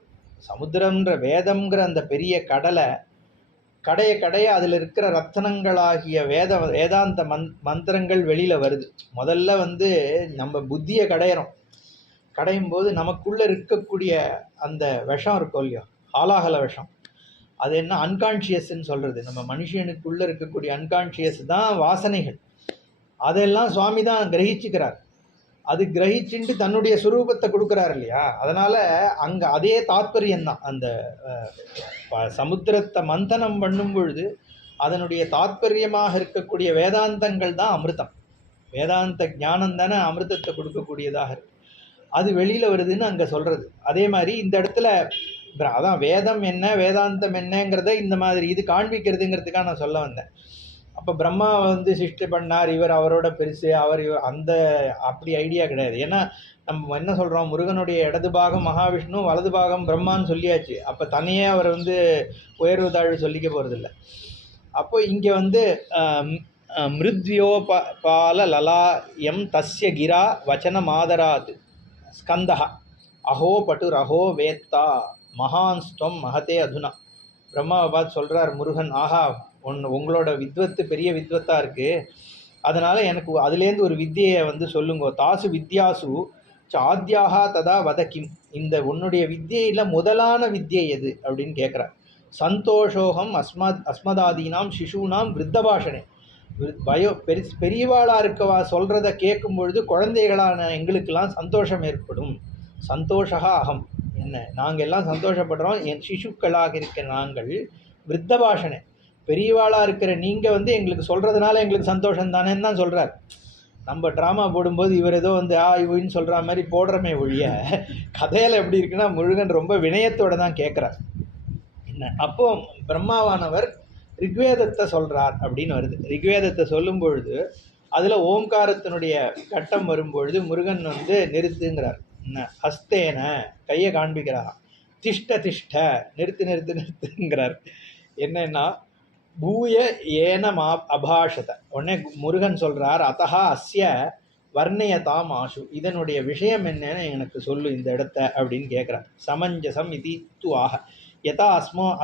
சமுத்திரம்ன்ற வேதம்ங்கிற அந்த பெரிய கடலை கடைய கடைய அதில் இருக்கிற ரத்தனங்களாகிய வேதாந்த மந்திரங்கள் வெளியில் வருது. முதல்ல வந்து நம்ம புத்தியை கடையும் போது நமக்குள்ளே இருக்கக்கூடிய அந்த விஷம் இருக்கும் இல்லையோ, ஆலாகல விஷம், அது என்ன அன்கான்ஷியஸ்ன்னு சொல்கிறது. நம்ம மனுஷனுக்குள்ளே இருக்கக்கூடிய அன்கான்ஷியஸ் தான் வாசனைகள். அதெல்லாம் சுவாமி தான் கிரகிச்சுக்கிறார். அது கிரகிச்சுட்டு தன்னுடைய சுரூபத்தை கொடுக்குறாரு இல்லையா. அதனால் அங்கே அதே தாத்பரியம்தான். அந்த சமுத்திரத்தை மந்தனம் பண்ணும் பொழுது அதனுடைய தாத்பரியமாக இருக்கக்கூடிய வேதாந்தங்கள் தான் அமிர்தம். வேதாந்த ஞானம் தானே அமிர்தத்தை கொடுக்கக்கூடியதாக இருக்கு. அது வெளியில் வருதுன்னு அங்கே சொல்கிறது. அதே மாதிரி இந்த இடத்துல அதான் வேதம் என்ன வேதாந்தம் என்னங்கிறத இந்த மாதிரி இது காண்பிக்கிறதுங்கிறதுக்காக நான் சொல்ல வந்தேன். அப்போ பிரம்மா வந்து சிருஷ்டி பண்ணார், இவர் அவரோட பெருசு, அவர் அந்த அப்படி ஐடியா கிடையாது. ஏன்னா நம்ம என்ன சொல்கிறோம், முருகனுடைய இடது பாகம் மகாவிஷ்ணு, வலது பாகம் பிரம்மான்னு சொல்லியாச்சு. அப்போ தனியே அவர் வந்து உயர்வு தாழ்வு சொல்லிக்க போகிறதில்ல. அப்போ இங்கே வந்து மிருத்யோபால லலாயம் தஸ்ய கிரா வச்சன மாதராத் ஸ்கந்தா அஹோ பட்டுர் அஹோ வேத்தா மகான்ஸ்துவம் மகதே அதுனா. பிரம்மாவை பார்த்து சொல்கிறார் முருகன், ஆஹா உங்களோட வித்வத்து பெரிய வித்வத்தாக இருக்குது, அதனால் எனக்கு அதுலேருந்து ஒரு வித்தியை வந்து சொல்லுங்கோ. தாசு வித்யாசு சாத்தியாகா ததா வதக்கிம். இந்த உன்னுடைய வித்தியில் முதலான வித்தியை எது அப்படின்னு கேட்குறார். சந்தோஷோகம் அஸ்மதாதீனாம் சிசூனாம் விருத்தபாஷனே. பெரியவாளாக இருக்கவா சொல்கிறத கேட்கும் பொழுது குழந்தைகளான எங்களுக்கெல்லாம் சந்தோஷம் ஏற்படும். சந்தோஷா அகம், என்ன நாங்கள் எல்லாம் சந்தோஷப்படுறோம், என் சிசுக்களாக இருக்கிற நாங்கள் விருத்தபாஷனே, பெரியவாளாக இருக்கிற நீங்கள் வந்து எங்களுக்கு சொல்கிறதுனால எங்களுக்கு சந்தோஷம் தானேன்னு தான் சொல்கிறார். நம்ம ட்ராமா போடும்போது இவர் ஏதோ வந்து இவன்னு சொல்கிற மாதிரி போடுறமே ஒழிய, கதையில் எப்படி இருக்குன்னா முருகன் ரொம்ப வினயத்தோடு தான் கேட்குறார். என்ன அப்போ பிரம்மாவானவர் ரிக்வேதத்தை சொல்கிறார் அப்படின்னு வருது. ரிக்வேதத்தை சொல்லும் பொழுது அதில் ஓம்காரத்தினுடைய கட்டம் வரும்பொழுது முருகன் வந்து நிறுத்துங்கிறார். என்ன ஹஸ்தேன கையை காண்பிக்கிறார். திஷ்ட திஷ்ட நிறுத்து நிறுத்து நிறுத்துங்கிறார். என்னன்னா பூய ஏனம் அபாஷத. உடனே முருகன் சொல்கிறார், அத்தஹா அஸ்ய வர்ணயதாம் ஆசு, இதனுடைய விஷயம் என்னன்னு எனக்கு சொல்லு இந்த இடத்த அப்படின்னு கேட்குறார். சமஞ்சசம் இது துவாக யதா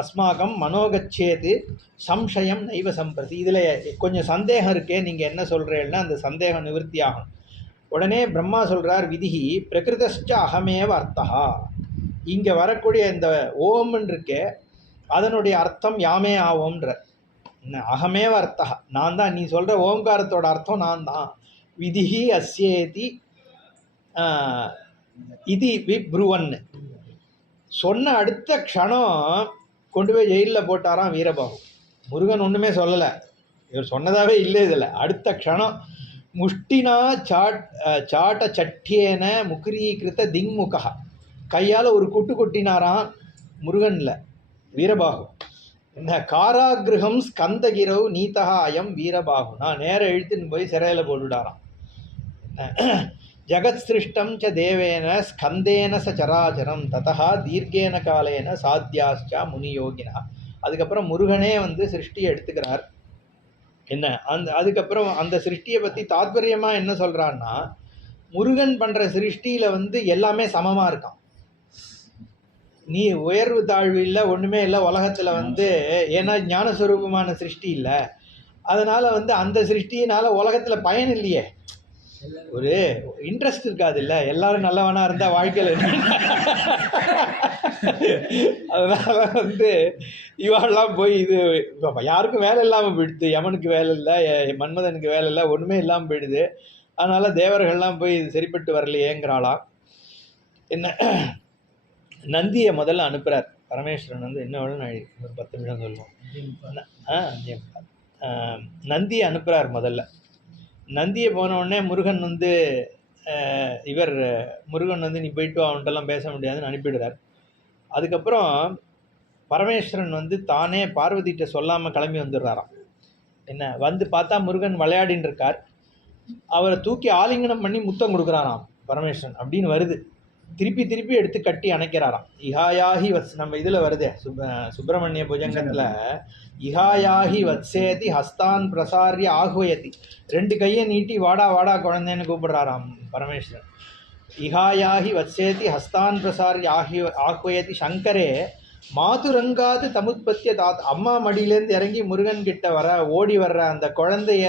அஸ்மாகம் மனோகச்சேது சம்சயம் நைவ சம்பிரதி. இதில் கொஞ்சம் சந்தேகம் இருக்கே, நீங்கள் என்ன சொல்கிறீங்கன்னா அந்த சந்தேகம் நிவர்த்தி ஆகும். உடனே பிரம்மா சொல்கிறார், விதிஹி பிரகிருதஸ்ச அகமேவ அர்த்தா. இங்கே வரக்கூடிய இந்த ஓம்னு இருக்கே அதனுடைய அர்த்தம் யாமே ஆவோம்ன்ற. அகமேவ அர்த்தா, நான் தான், நீ சொல்கிற ஓம்காரத்தோட அர்த்தம் நான் தான். விதிஹி அஸ்யேதி இது விப்ருவன்னு சொன்ன அடுத்த க்ஷணம் கொண்டு போய் ஜெயிலில் போட்டாராம் வீரபாகு. முருகன் ஒன்றுமே சொல்லலை, இவர் சொன்னதாகவே இல்லை. இதில் அடுத்த க்ஷணம் முஷ்டினா சாட்ட சட்டியேன முக்ரீகிருத்த திங்முகா, கையால் ஒரு கொட்டு கொட்டினாராம் முருகனில் வீரபாகு. என்ன காராகிரகம் ஸ்கந்தகிரவ் நீதா அயம் வீரபாகு, நான் நேரம் இழுத்துன்னு போய் சிறையில் போட்டுவிடாராம். ஜகத் சிருஷ்டம் ச தேவேன ஸ்கந்தேன ச சராச்சரம் ததா தீர்க்கேன காலேன சாத்தியாச்சா முனியோகினா. அதுக்கப்புறம் முருகனே வந்து சிருஷ்டியை எடுத்துக்கிறார். என்ன அதுக்கப்புறம் அந்த சிருஷ்டியை பற்றி தாத்பரியமாக என்ன சொல்கிறான்னா, முருகன் பண்ணுற சிருஷ்டியில் வந்து எல்லாமே சமமாக இருக்கான். நீ உயர்வு தாழ்வு இல்லை, ஒன்றுமே இல்லை உலகத்தில் வந்து. ஏன்னா ஞானஸ்வரூபமான சிருஷ்டி இல்லை, அதனால் வந்து அந்த சிருஷ்டியினால் உலகத்தில் பயன் இல்லையே, ஒரு இன்ட்ரெஸ்ட் இருக்காது இல்லை. எல்லாரும் நல்லவனா இருந்தால் வாழ்க்கையில் அதனால வந்து இவாளெல்லாம் போய் இது யாருக்கும் வேலை இல்லாமல் போயிடுது. யமனுக்கு வேலை இல்லை, மன்மதனுக்கு வேலை இல்லை, ஒன்றுமே இல்லாமல் போயிடுது. அதனால தேவர்கள்லாம் போய் இது சரிப்பட்டு வரலையேங்கிறாளாம். என்ன நந்தியை முதல்ல அனுப்புகிறார் பரமேஸ்வரன் வந்து. என்ன வேணும் ஒரு 10 நிமிஷம் சொல்லுவோம். நந்தியை அனுப்புகிறார் முதல்ல. நந்தியை போனவுடனே முருகன் வந்து முருகன் வந்து நீ போயிட்டு அவன்கிட்டலாம் பேச முடியாதுன்னு அனுப்பிடுறார். அதுக்கப்புறம் பரமேஸ்வரன் வந்து தானே பார்வதிகிட்ட சொல்லாமல் கிளம்பி வந்துடுறாராம். என்ன வந்து பார்த்தா முருகன் விளையாடின்னு இருக்கார். அவரை தூக்கி ஆலிங்கனம் பண்ணி முத்தம் கொடுக்குறாராம் பரமேஸ்வரன் அப்படின்னு வருது. திருப்பி திருப்பி எடுத்து கட்டி அணைக்கிறாராம். இஹாயாகி நம்ம இதில் வருதே சுப்பிரமணிய புஜங்கத்தில், இஹாயாகி வத்சேதி ஹஸ்தான் பிரசாரிய ஆகுயதி, 2 கையை நீட்டி வாடா வாடா குழந்தைன்னு கூப்பிடுறாராம் பரமேஸ்வரன். இஹாயாகி வத்சேதி ஹஸ்தான் பிரசாரி ஆஹ்வயதி சங்கரே மாதுரங்காது தமுத்பத்திய தாத். அம்மா மடியிலேருந்து இறங்கி முருகன் கிட்ட ஓடி வர்ற அந்த குழந்தைய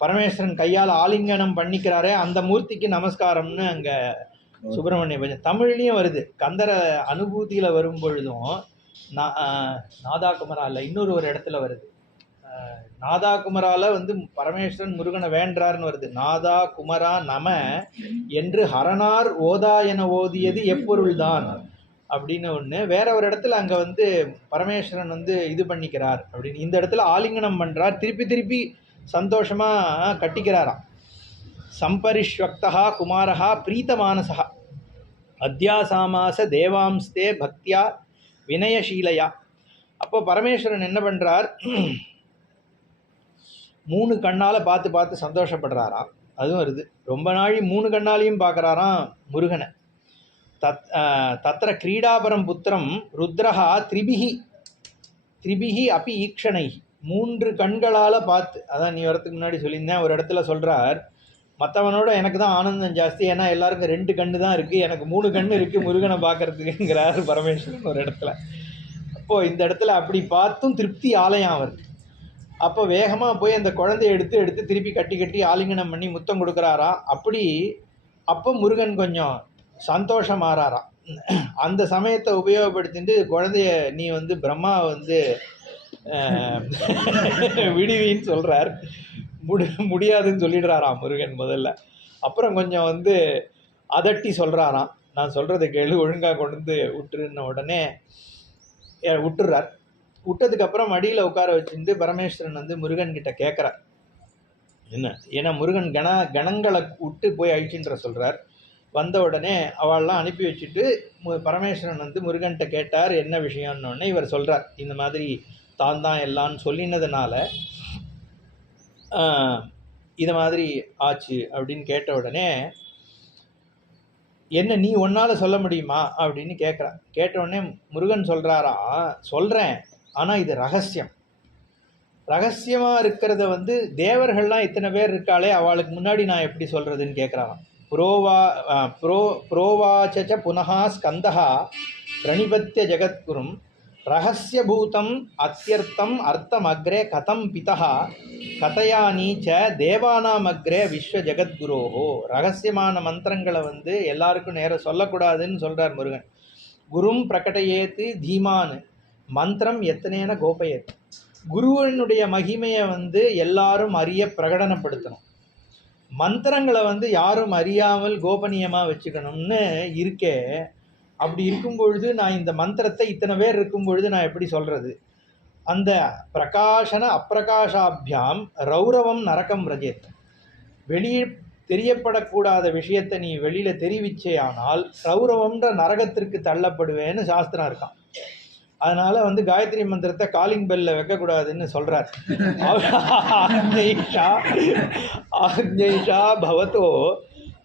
பரமேஸ்வரன் கையால் ஆலிங்கனம் பண்ணிக்கிறாரே, அந்த மூர்த்திக்கு நமஸ்காரம்னு அங்கே சுப்பிரமணிய பஜன் தமிழ்லேயும் வருது. கந்தர அனுபூதியில் வரும் பொழுதும் நாதா குமரா இல்லை, இன்னொரு இடத்துல வருது. நாதா குமரால பரமேஸ்வரன் முருகனை வேண்டார்னு வருது. நாதா குமரா நம என்று ஹரனார் ஓதா என ஓதியது எப்பொருள்தான் அப்படின்னு ஒன்று. வேற ஒரு இடத்துல அங்கே பரமேஸ்வரன் இது பண்ணிக்கிறார் அப்படின்னு. இந்த இடத்துல ஆலிங்கனம் பண்ணுறார், திருப்பி திருப்பி சந்தோஷமாக கட்டிக்கிறாராம். சம்பரிஷ்வக்தா குமாரஹா பிரீத்தமானசா அத்தியாசாமாச தேவாம்ஸ்தே பக்தியா வினயசீலையா. அப்போ பரமேஸ்வரன் என்ன பண்ணுறார், 3 கண்ணால் பார்த்து பார்த்து சந்தோஷப்படுறாராம். அதுவும் வருது. ரொம்ப நாளி 3 கண்ணாலையும் பார்க்குறாராம் முருகனை. தத்திர கிரீடாபரம் புத்திரம் ருத்ரஹா திரிபிகி அப்பி ஈக்ஷணை. 3 கண்களால் பார்த்து, அதான் நீ வரத்துக்கு முன்னாடி சொல்லியிருந்தேன். ஒரு இடத்துல சொல்கிறார், மற்றவனோட எனக்கு தான் ஆனந்தம் ஜாஸ்தி, ஏன்னா எல்லாருக்கும் 2 கண்ணு தான் இருக்குது, எனக்கு 3 கண்ணு இருக்குது முருகனை பார்க்கறதுக்குங்கிறார் பரமேஸ்வரன் ஒரு இடத்துல. அப்போது இந்த இடத்துல அப்படி பார்த்தும் திருப்தி ஆலயம் அவருக்கு. அப்போ வேகமாக போய் அந்த குழந்தைய எடுத்து திருப்பி கட்டி ஆலிங்கனம் பண்ணி முத்தம் கொடுக்குறாரா. அப்போ முருகன் கொஞ்சம் சந்தோஷம் ஆறாராம். அந்த சமயத்தை உபயோகப்படுத்திட்டு குழந்தைய நீ பிரம்மா விடுவின்னு சொல்கிறார். முடியாதுன்னு சொல்லிடுறாராம் முருகன் முதல்ல. அப்புறம் கொஞ்சம் அதட்டி சொல்கிறாராம், நான் சொல்கிறத கேளு, ஒழுங்காக கொண்டு விட்டுருன்ன உடனே விட்டுறார். விட்டதுக்கப்புறம் மடியில் உட்கார வச்சுட்டு பரமேஸ்வரன் முருகன் கிட்ட கேட்குறார் என்ன. ஏன்னா முருகன் கணங்களை விட்டு போய் அழிச்சுன்ற சொல்கிறார். வந்த உடனே அவள்லாம் அனுப்பி வச்சுட்டு பரமேஸ்வரன் முருகன்கிட்ட கேட்டார் என்ன விஷயம்னு. இவர் சொல்கிறார், இந்த மாதிரி தான் எல்லான்னு சொல்லினதுனால இது மாதிரி ஆச்சு அப்படின்னு கேட்ட உடனே, என்ன நீ ஒன்னால் சொல்ல முடியுமா அப்படின்னு கேட்குறான். கேட்ட உடனே முருகன் சொல்கிறாரா, சொல்கிறேன், ஆனால் இது ரகசியமாக இருக்கிறத தேவர்கள்லாம் இத்தனை பேர் இருக்காளே, அவளுக்கு முன்னாடி நான் எப்படி சொல்கிறதுன்னு கேட்குறான். புரோவாச்ச புனகா ஸ்கந்தா பிரணிபத்திய ஜெகத்குரும் ரகசியபூதம் அத்தியர்த்தம் அர்த்தம் அக்ரே கதம் பிதா கதையானி ச தேவானாம் அக்ரே விஸ்வ ஜெகத்குரோஹோ. ரகசியமான மந்திரங்களை எல்லாருக்கும் நேரம் சொல்லக்கூடாதுன்னு சொல்கிறார் முருகன். குரும் பிரகடையேத்து தீமான் மந்திரம் எத்தனையான கோபயத். குருவனுடைய மகிமையை எல்லாரும் அறிய பிரகடனப்படுத்தணும். மந்திரங்களை யாரும் அறியாமல் கோபனீயமாக வச்சுக்கணும்னு இருக்கே. அப்படி இருக்கும் பொழுது நான் இந்த மந்திரத்தை இத்தனை பேர் இருக்கும் பொழுது நான் எப்படி சொல்கிறது? அந்த பிரகாசன அப்பிரகாஷாபியாம் ரௌரவம் நரகம் ரஜேத். வெளியே தெரியப்படக்கூடாத விஷயத்தை நீ வெளியில் தெரிவிச்சே ஆனால் ரௌரவம்ன்ற நரகத்திற்கு தள்ளப்படுவேன்னு சாஸ்திரம் இருக்கான். அதனால் காயத்ரி மந்திரத்தை காலிங் பெல்ல வைக்கக்கூடாதுன்னு சொல்கிறார். ஆக்ஞைஷா பவதோ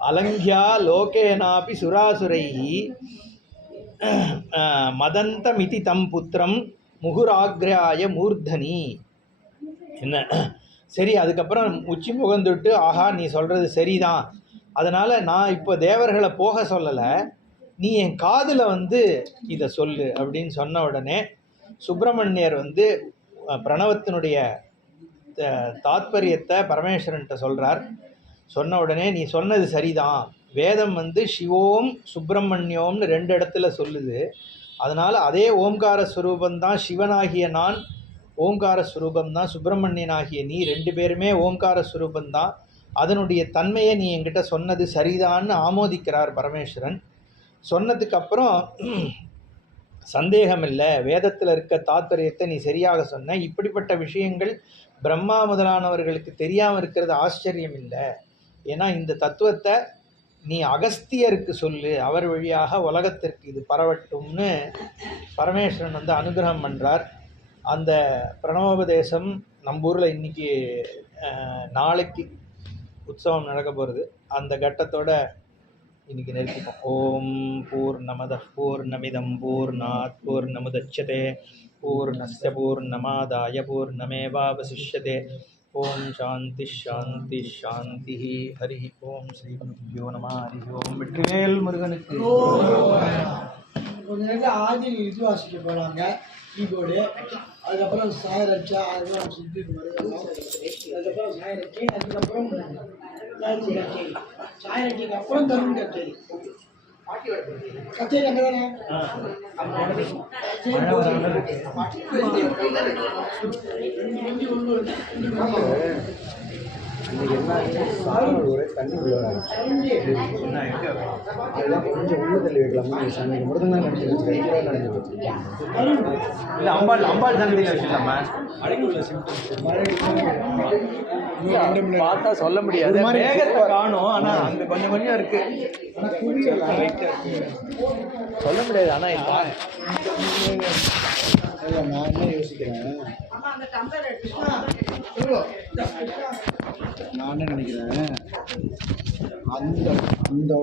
அலங்கியா லோகேனாபி சுராசுரைஹி மதந்தமிதி தம் புத்திரம் முகுராக்ராய மூர்தனி. என்ன சரி, அதுக்கப்புறம் உச்சி முகந்துட்டு, ஆஹா நீ சொல்கிறது சரிதான், அதனால் நான் இப்போ தேவர்களை போக சொல்லலை, நீ என் காதில் இதை சொல்லு அப்படின்னு சொன்ன உடனே சுப்பிரமணியர் பிரணவத்தினுடைய தாத்பரியத்தை பரமேஸ்வரன்கிட்ட சொல்கிறார். சொன்ன உடனே நீ சொன்னது சரிதான், வேதம் சிவோம் சுப்பிரமணியோம்னு 2 இடத்துல சொல்லுது. அதனால் அதே ஓம்கார ஸ்வரூபந்தான் சிவனாகிய நான், ஓம்கார ஸ்வரூபந்தான் சுப்பிரமணியனாகிய நீ, 2 பேருமே ஓம்கார ஸ்வரூபந்தான். அதனுடைய தன்மையை நீ என்கிட்ட சொன்னது சரிதான்னு ஆமோதிக்கிறார் பரமேஸ்வரன். சொன்னதுக்கப்புறம் சந்தேகம் இல்லை, வேதத்தில் இருக்க தாத்பரியத்தை நீ சரியாக சொன்ன, இப்படிப்பட்ட விஷயங்கள் பிரம்மா முதலானவர்களுக்கு தெரியாமல் இருக்கிறது ஆச்சரியம் இல்லை. ஏன்னா இந்த தத்துவத்தை நீ அகஸ்தியருக்கு சொல்லு, அவர் வழியாக உலகத்திற்கு இது பரவட்டும்னு பரமேஸ்வரன் அனுகிரகம் பண்ணுறார். அந்த பிரணவோபதேசம் நம்பூரில் இன்றைக்கி நாளைக்கு உற்சவம் நடக்க போகிறது. அந்த கட்டத்தோட இன்றைக்கி நிறுத்திப்போம். ஓம் பூர்ணமத பூர்ணமிதம் பூர்ணாத் பூர்ணமுதச்யதே பூர்ணஸ்ய பூர்ணமாதாய பூர்ணமேவாவசிஷ்யதே. ஓம் சாந்தி சாந்தி சாந்தி. ஹரி ஓம் ஸ்ரீ குருபியோ நம. ஹரி ஓம். வெற்றிவேல் முருகனுக்கு. கொஞ்ச நேரத்தில் ஆதி இது வாசிக்க போகிறாங்க கீபோர்டு. அதுக்கப்புறம் சாயரட்சா, அதுக்கப்புறம் சித்தி அதுக்கப்புறம் சாயரட்சி, அதுக்கப்புறம் சாயரட்சிக்கு அப்புறம் தருண் கச்சேரி. கச்சேரி அங்கே தானே இன்னைக்கு என்ன ஒரே தண்ணி உள்ளாங்க. அதெல்லாம் கொஞ்சம் உள்ள தள்ளி வைக்கலாமா? அன்னைக்கு மட்டும் தான் நினைச்சிருச்சு, கைகளாக நினைச்சிட்டு இல்லை அம்பாள் அம்பாள் சன்னதியில் வச்சுக்கலாமா? பார்த்தா சொல்ல முடியாது. மேகத்தை காணும், ஆனால் அங்கே கொஞ்சம் கொஞ்சம் இருக்கு. சொல்ல முடியாது. ஆனால் நான் என்ன யோசிக்கிறேன், நான் என்ன நினைக்கிறேன், அந்த அந்த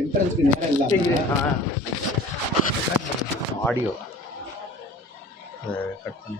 என்ட்ரன்ஸ்க்கு நேரம் இல்லாமல் ஆடியோ அதை கட் பண்ணி